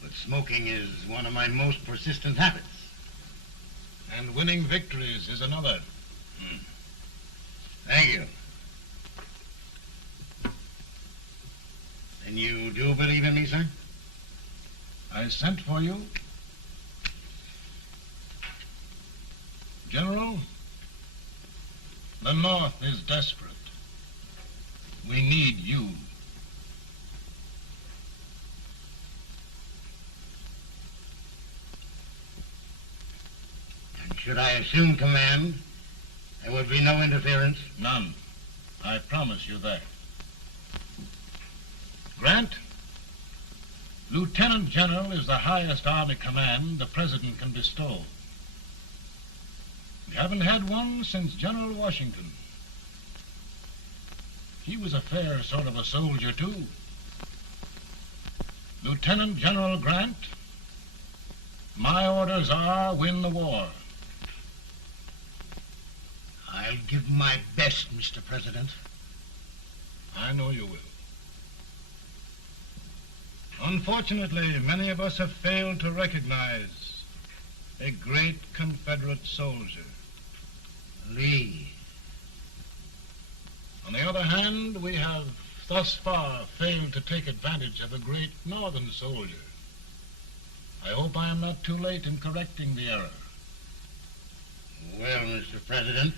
but smoking is one of my most persistent habits. And winning victories is another. Thank you. And you do believe in me, sir? I sent for you. General, the North is desperate. We need you. And should I assume command, there would be no interference? None. I promise you that. Grant, Lieutenant General is the highest Army command the President can bestow. We haven't had one since General Washington. He was a fair sort of a soldier, too. Lieutenant General Grant, my orders are win the war. I'll give my best, Mr. President. I know you will. Unfortunately, many of us have failed to recognize a great Confederate soldier. Lee. On the other hand, we have thus far failed to take advantage of a great Northern soldier. I hope I am not too late in correcting the error. Well, Mr. President,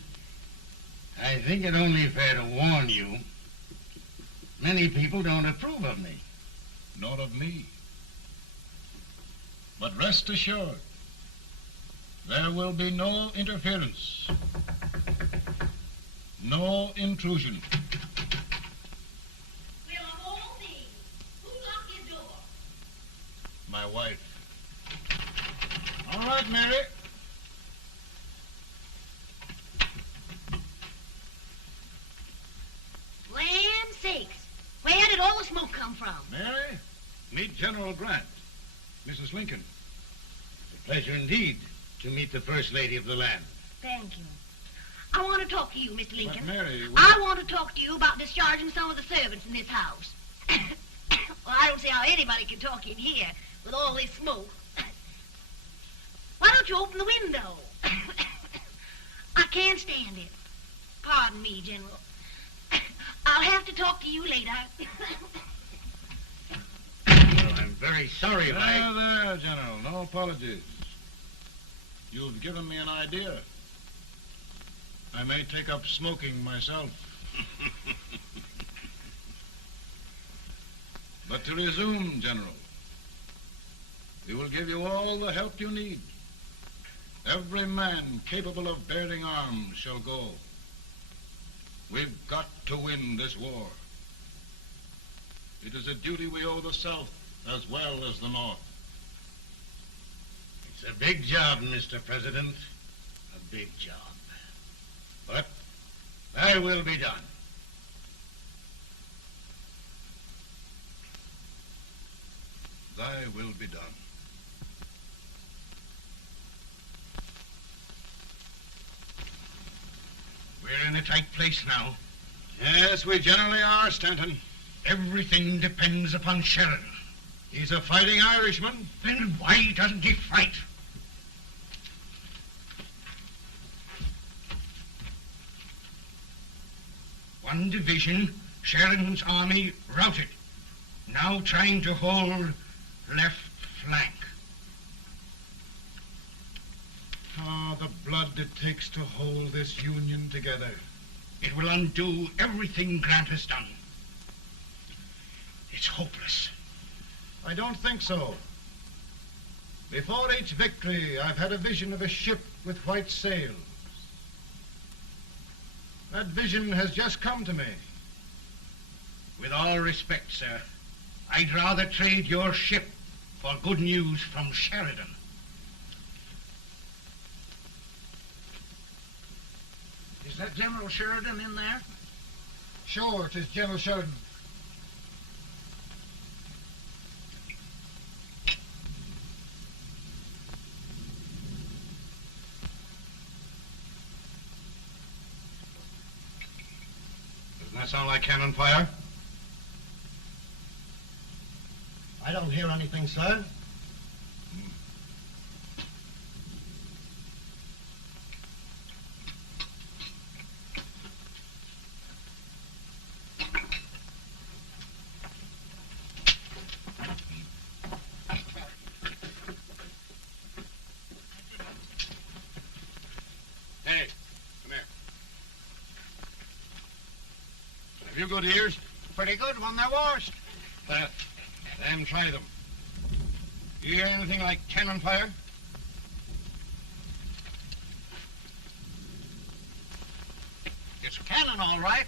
I think it only fair to warn you. Many people don't approve of me. Nor of me. But rest assured, there will be no interference, no intrusion. Well, of all things, who locked your door? My wife. All right, Mary. Land sakes, where did all the smoke come from? Mary, meet General Grant, Mrs. Lincoln. It's a pleasure indeed to meet the First Lady of the land. Thank you. I want to talk to you, Mr. Lincoln. But Mary, I want to talk to you about discharging some of the servants in this house. Well, I don't see how anybody can talk in here with all this smoke. Why don't you open the window? I can't stand it. Pardon me, General. I'll have to talk to you later. Well, I'm very sorry if There, General. No apologies. You've given me an idea. I may take up smoking myself. But to resume, General, we will give you all the help you need. Every man capable of bearing arms shall go. We've got to win this war. It is a duty we owe the South as well as the North. It's a big job, Mr. President. A big job. But thy will be done. Thy will be done. We're in a tight place now. Yes, we generally are, Stanton. Everything depends upon Sheridan. He's a fighting Irishman. Then why doesn't he fight? One division, Sheridan's army, routed. Now trying to hold left flank. Ah, the blood it takes to hold this Union together. It will undo everything Grant has done. It's hopeless. I don't think so. Before each victory, I've had a vision of a ship with white sails. That vision has just come to me. With all respect, sir, I'd rather trade your ship for good news from Sheridan. Is that General Sheridan in there? Sure, it is General Sheridan. Doesn't that sound like cannon fire? I don't hear anything, sir. Hey, come here. Have you good ears? Pretty good when they're washed. Then try them. You hear anything like cannon fire? It's cannon, all right.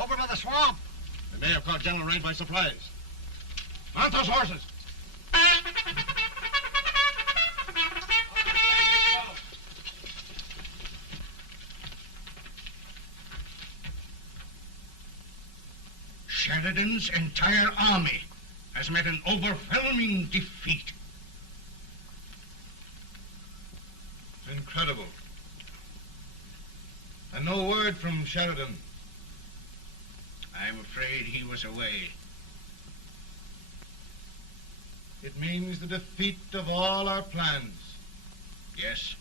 Over by the swamp. They may have caught General Raid by surprise. Mount those horses. Sheridan's entire army has met an overwhelming defeat. It's incredible. And no word from Sheridan. I'm afraid he was away. It means the defeat of all our plans. Yes,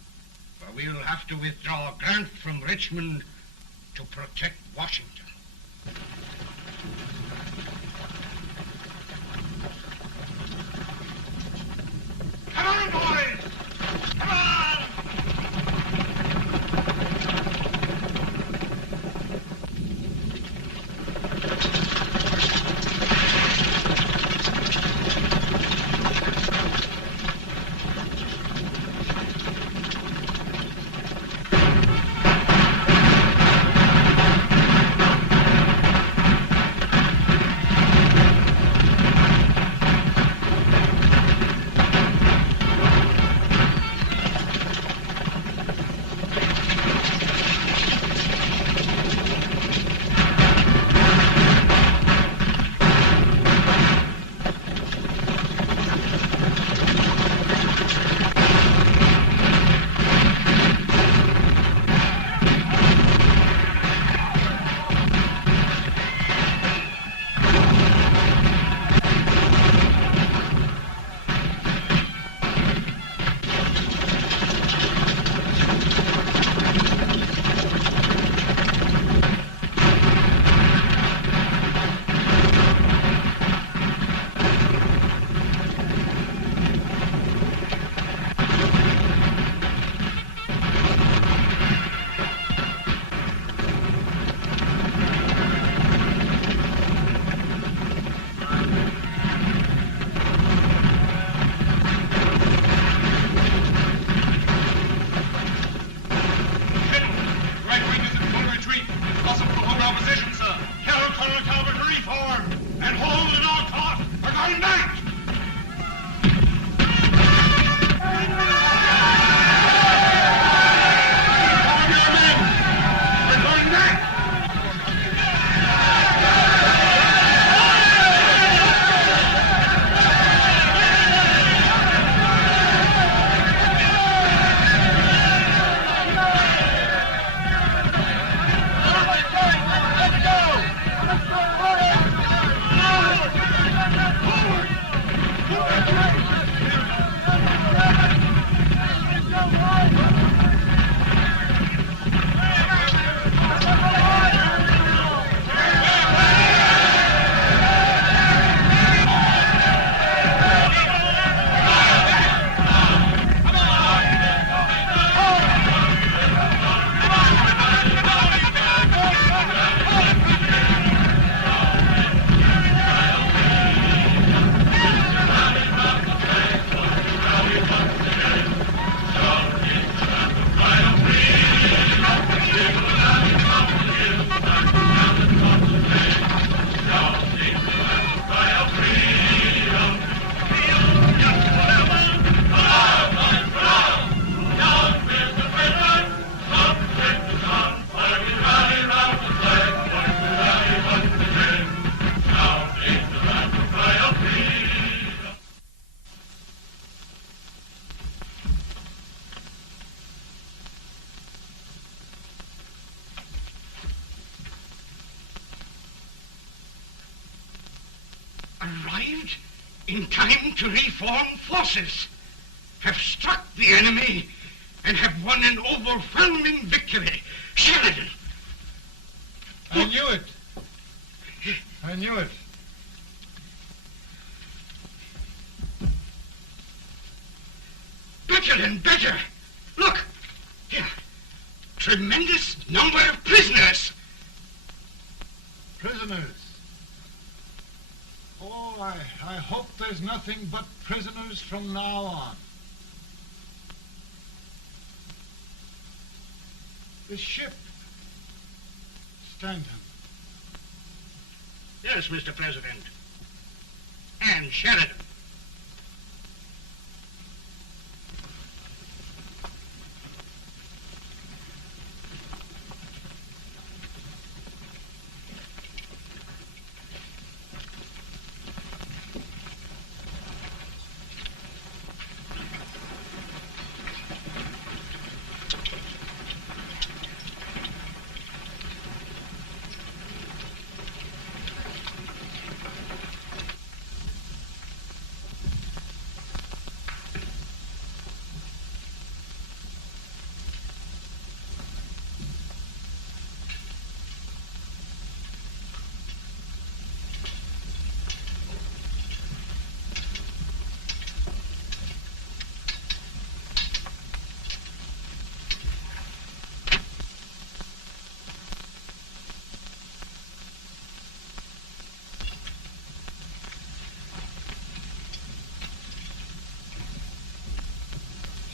for we'll have to withdraw Grant from Richmond to protect Washington. Come on, boys! Come on! arrived in time to reform forces, have struck the enemy, and have won an overwhelming victory. Sheridan! I knew it. I knew it. Better and better. Look, here. Tremendous number of prisoners. Prisoners. Oh, I hope there's nothing but prisoners from now on. The ship. Stanton. Yes, Mr. President. And Sheridan.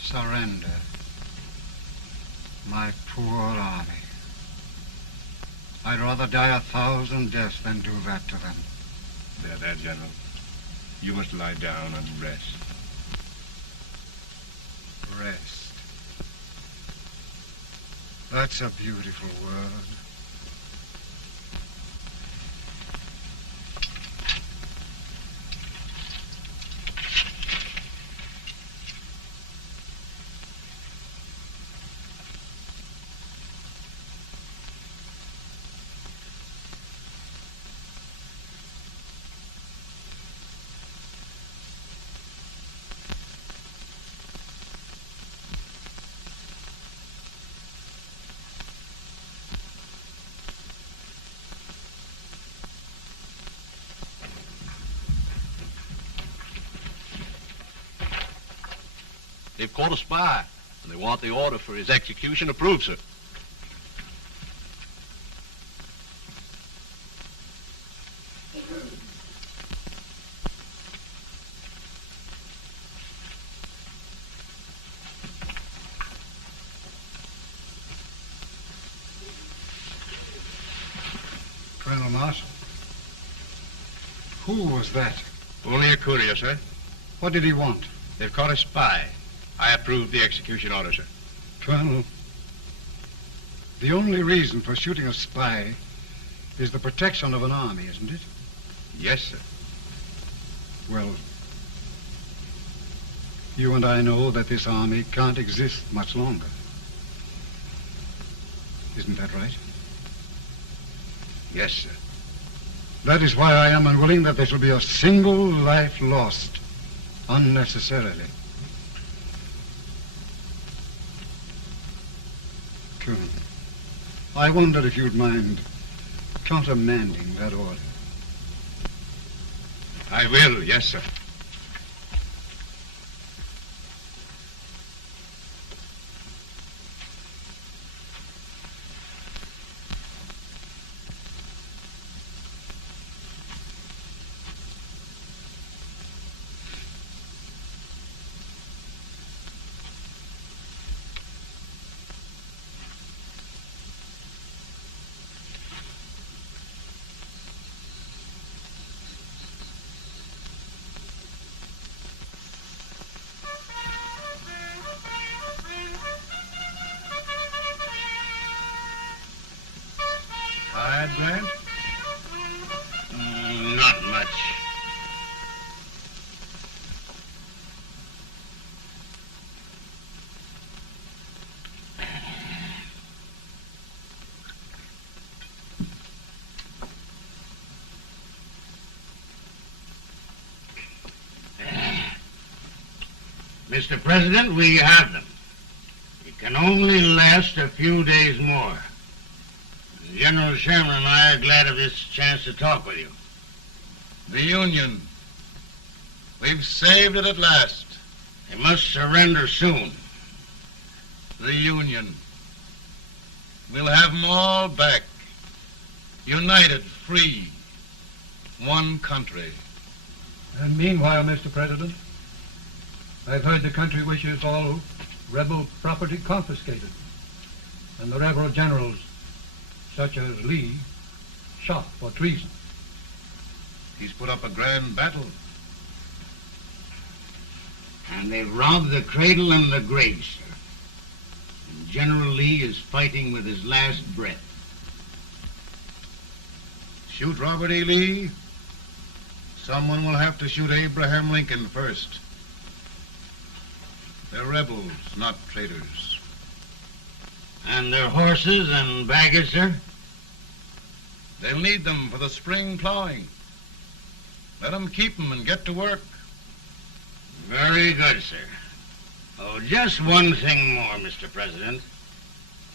Surrender. My poor army. I'd rather die 1,000 deaths than do that to them. There, General. You must lie down and rest. Rest. That's a beautiful word. They've caught a spy, and they want the order for his execution approved, sir. Colonel Marshall. Who was that? Only a courier, sir. What did he want? They've caught a spy. I approve the execution order, sir. Colonel, the only reason for shooting a spy is the protection of an army, isn't it? Yes, sir. Well, you and I know that this army can't exist much longer. Isn't that right? Yes, sir. That is why I am unwilling that there shall be a single life lost unnecessarily. Colonel, I wonder if you'd mind countermanding that order. I will, yes, sir. Grant? Not much. Mr. President, we have them. It can only last a few days more. General Sherman and I are glad of this chance to talk with you. The Union. We've saved it at last. They must surrender soon. The Union. We'll have them all back. United, free. One country. And meanwhile, Mr. President, I've heard the country wishes all rebel property confiscated, and the rebel generals, such as Lee, shot for treason. He's put up a grand battle. And they've robbed the cradle and the grave, sir. And General Lee is fighting with his last breath. Shoot Robert E. Lee? Someone will have to shoot Abraham Lincoln first. They're rebels, not traitors. And their horses and baggage, sir? They'll need them for the spring plowing. Let them keep them and get to work. Very good, sir. Oh, just one thing more, Mr. President.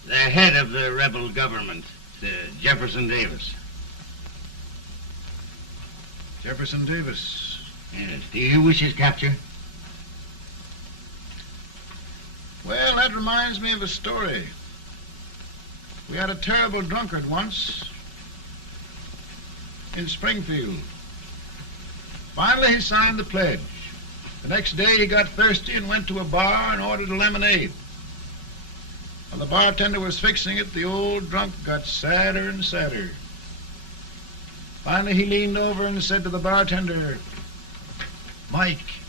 The head of the rebel government, Jefferson Davis. Jefferson Davis. Yes. Do you wish his capture? Well, that reminds me of a story. We had a terrible drunkard once in Springfield. Finally, he signed the pledge. The next day, he got thirsty and went to a bar and ordered a lemonade. While the bartender was fixing it, the old drunk got sadder and sadder. Finally, he leaned over and said to the bartender, "Mike,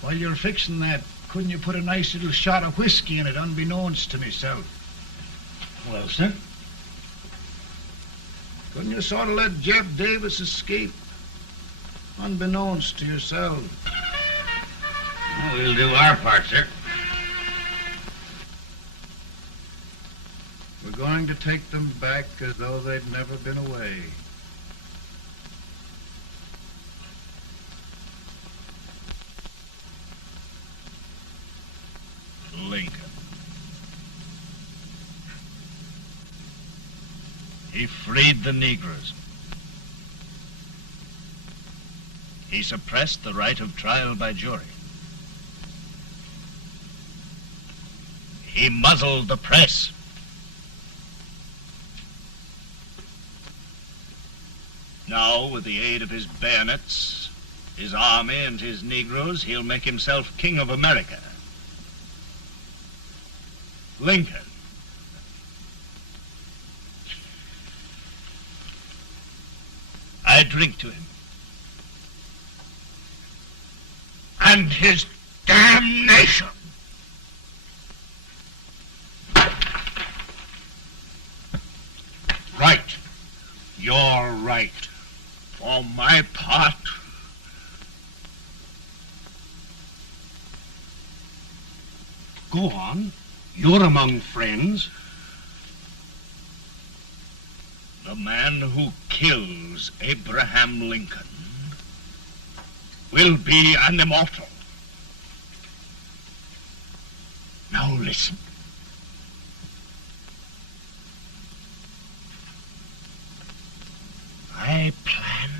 while you're fixing that, couldn't you put a nice little shot of whiskey in it, unbeknownst to myself?" Well, sir? Couldn't you sort of let Jeff Davis escape, unbeknownst to yourself? Well, we'll do our part, sir. We're going to take them back as though they'd never been away. Lincoln. He freed the Negroes. He suppressed the right of trial by jury. He muzzled the press. Now, with the aid of his bayonets, his army, and his Negroes, he'll make himself king of America. Lincoln. I drink to him. And his damnation. Right. You're right. For my part, Go on. You're among friends. the man who kills Abraham Lincoln will be an immortal. Now listen. I plan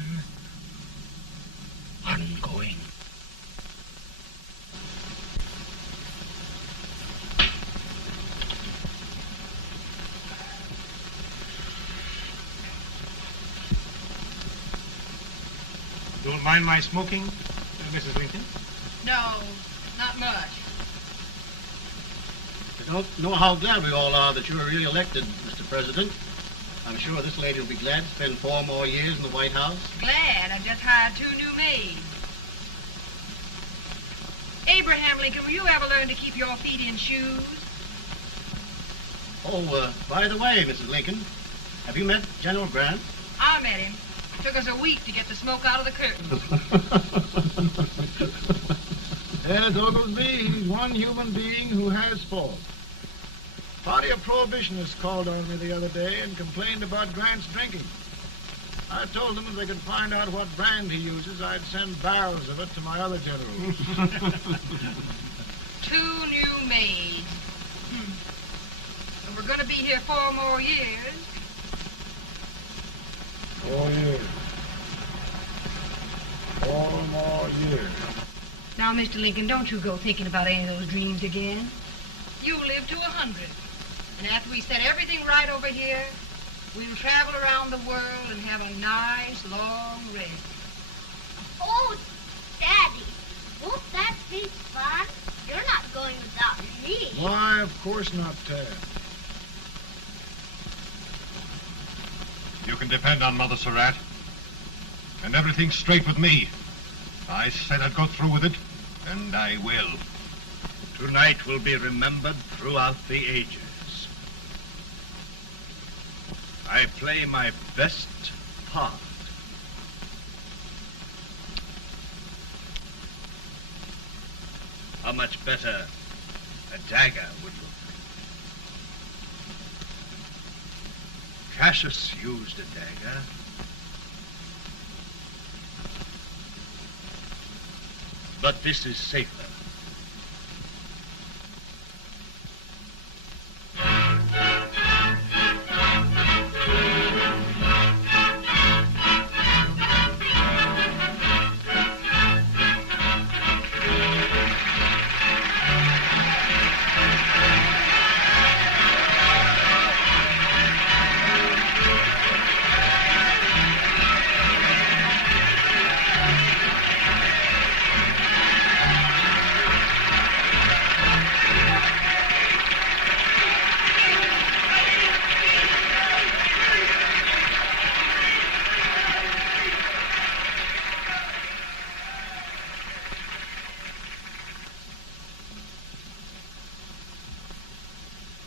on going. Don't mind my smoking, Mrs. Lincoln? No, not much. I don't know how glad we all are that you were really elected, Mr. President. I'm sure this lady will be glad to spend 4 more years in the White House. Glad. I've just hired 2 new maids. Abraham Lincoln, will you ever learn to keep your feet in shoes? Oh, by the way, Mrs. Lincoln, have you met General Grant? I met him. Took us a week to get the smoke out of the curtain. Yes, Oglesby, he's one human being who has faults. Party of prohibitionists called on me the other day and complained about Grant's drinking. I told them if they could find out what brand he uses, I'd send barrels of it to my other generals. 2 new maids. And we're going to be here 4 more years. 4 years. 4 more years. Now, Mr. Lincoln, don't you go thinking about any of those dreams again. You live to 100. And after we set everything right over here, we'll travel around the world and have a nice, long rest. Oh, Daddy, won't that be fun? You're not going without me. Why, of course not, Tad. You can depend on Mother Surratt. And everything's straight with me. I said I'd go through with it, and I will. Tonight will be remembered throughout the ages. I play my best part. How much better a dagger would look. Cassius used a dagger. But this is safer.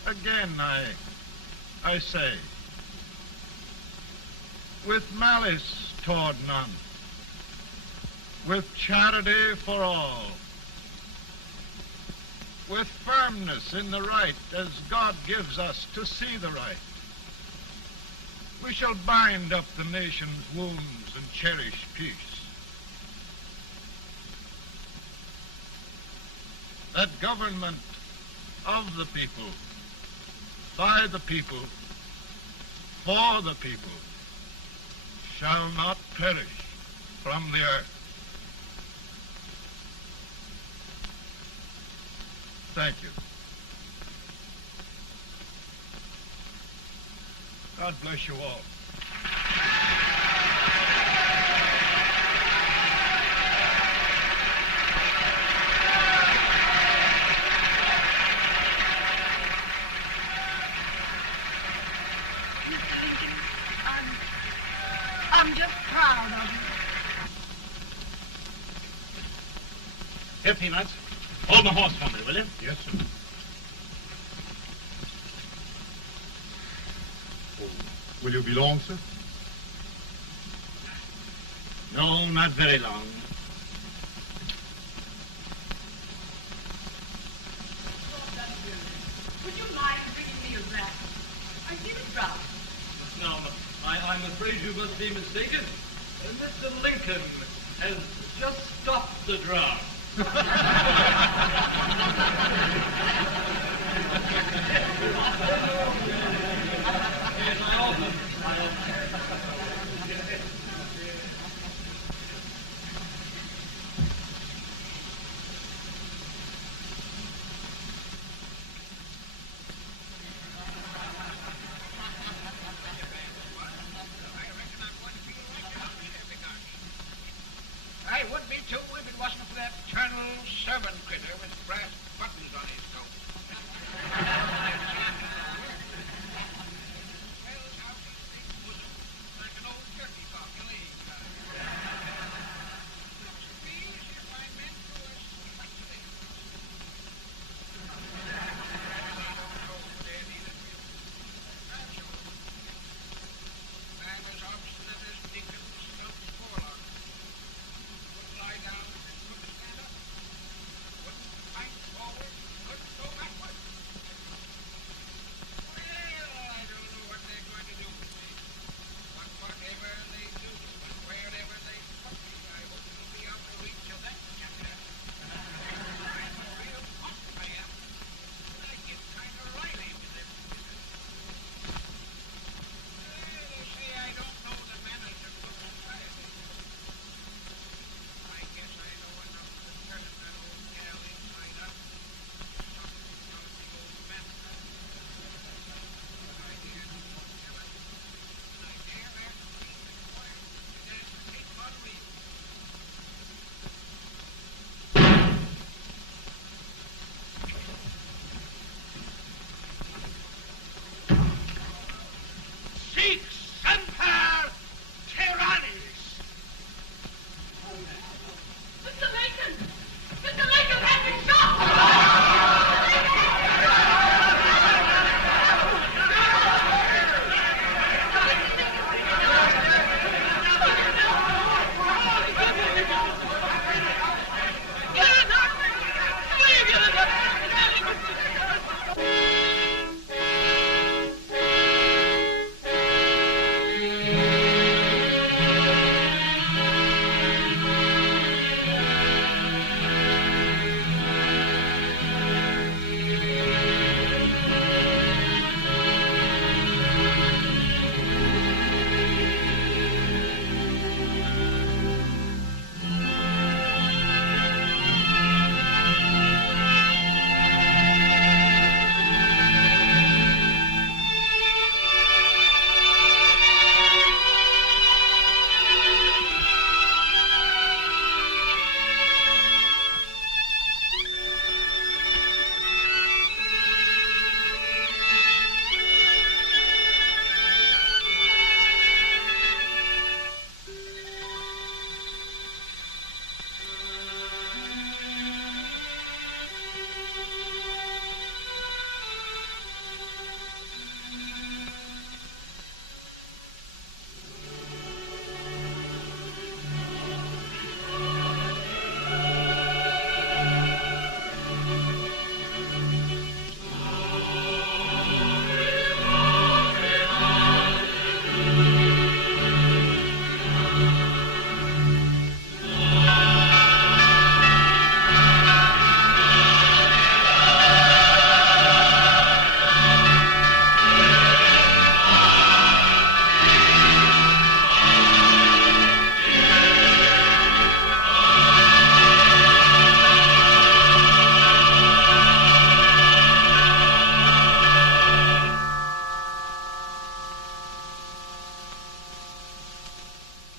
Again, I say, with malice toward none, with charity for all, with firmness in the right as God gives us to see the right, we shall bind up the nation's wounds and cherish peace. That government of the people, by the people, for the people, shall not perish from the earth. Thank you. God bless you all. I'm just proud of you. Here, Peanuts. Hold my horse for me, will you? Yes, sir. Oh, will you be long, sir? No, not very long. Would you mind bringing me a wrap? I feel it dry. Now, I'm afraid you must be mistaken. Mr. Lincoln has just stopped the draft.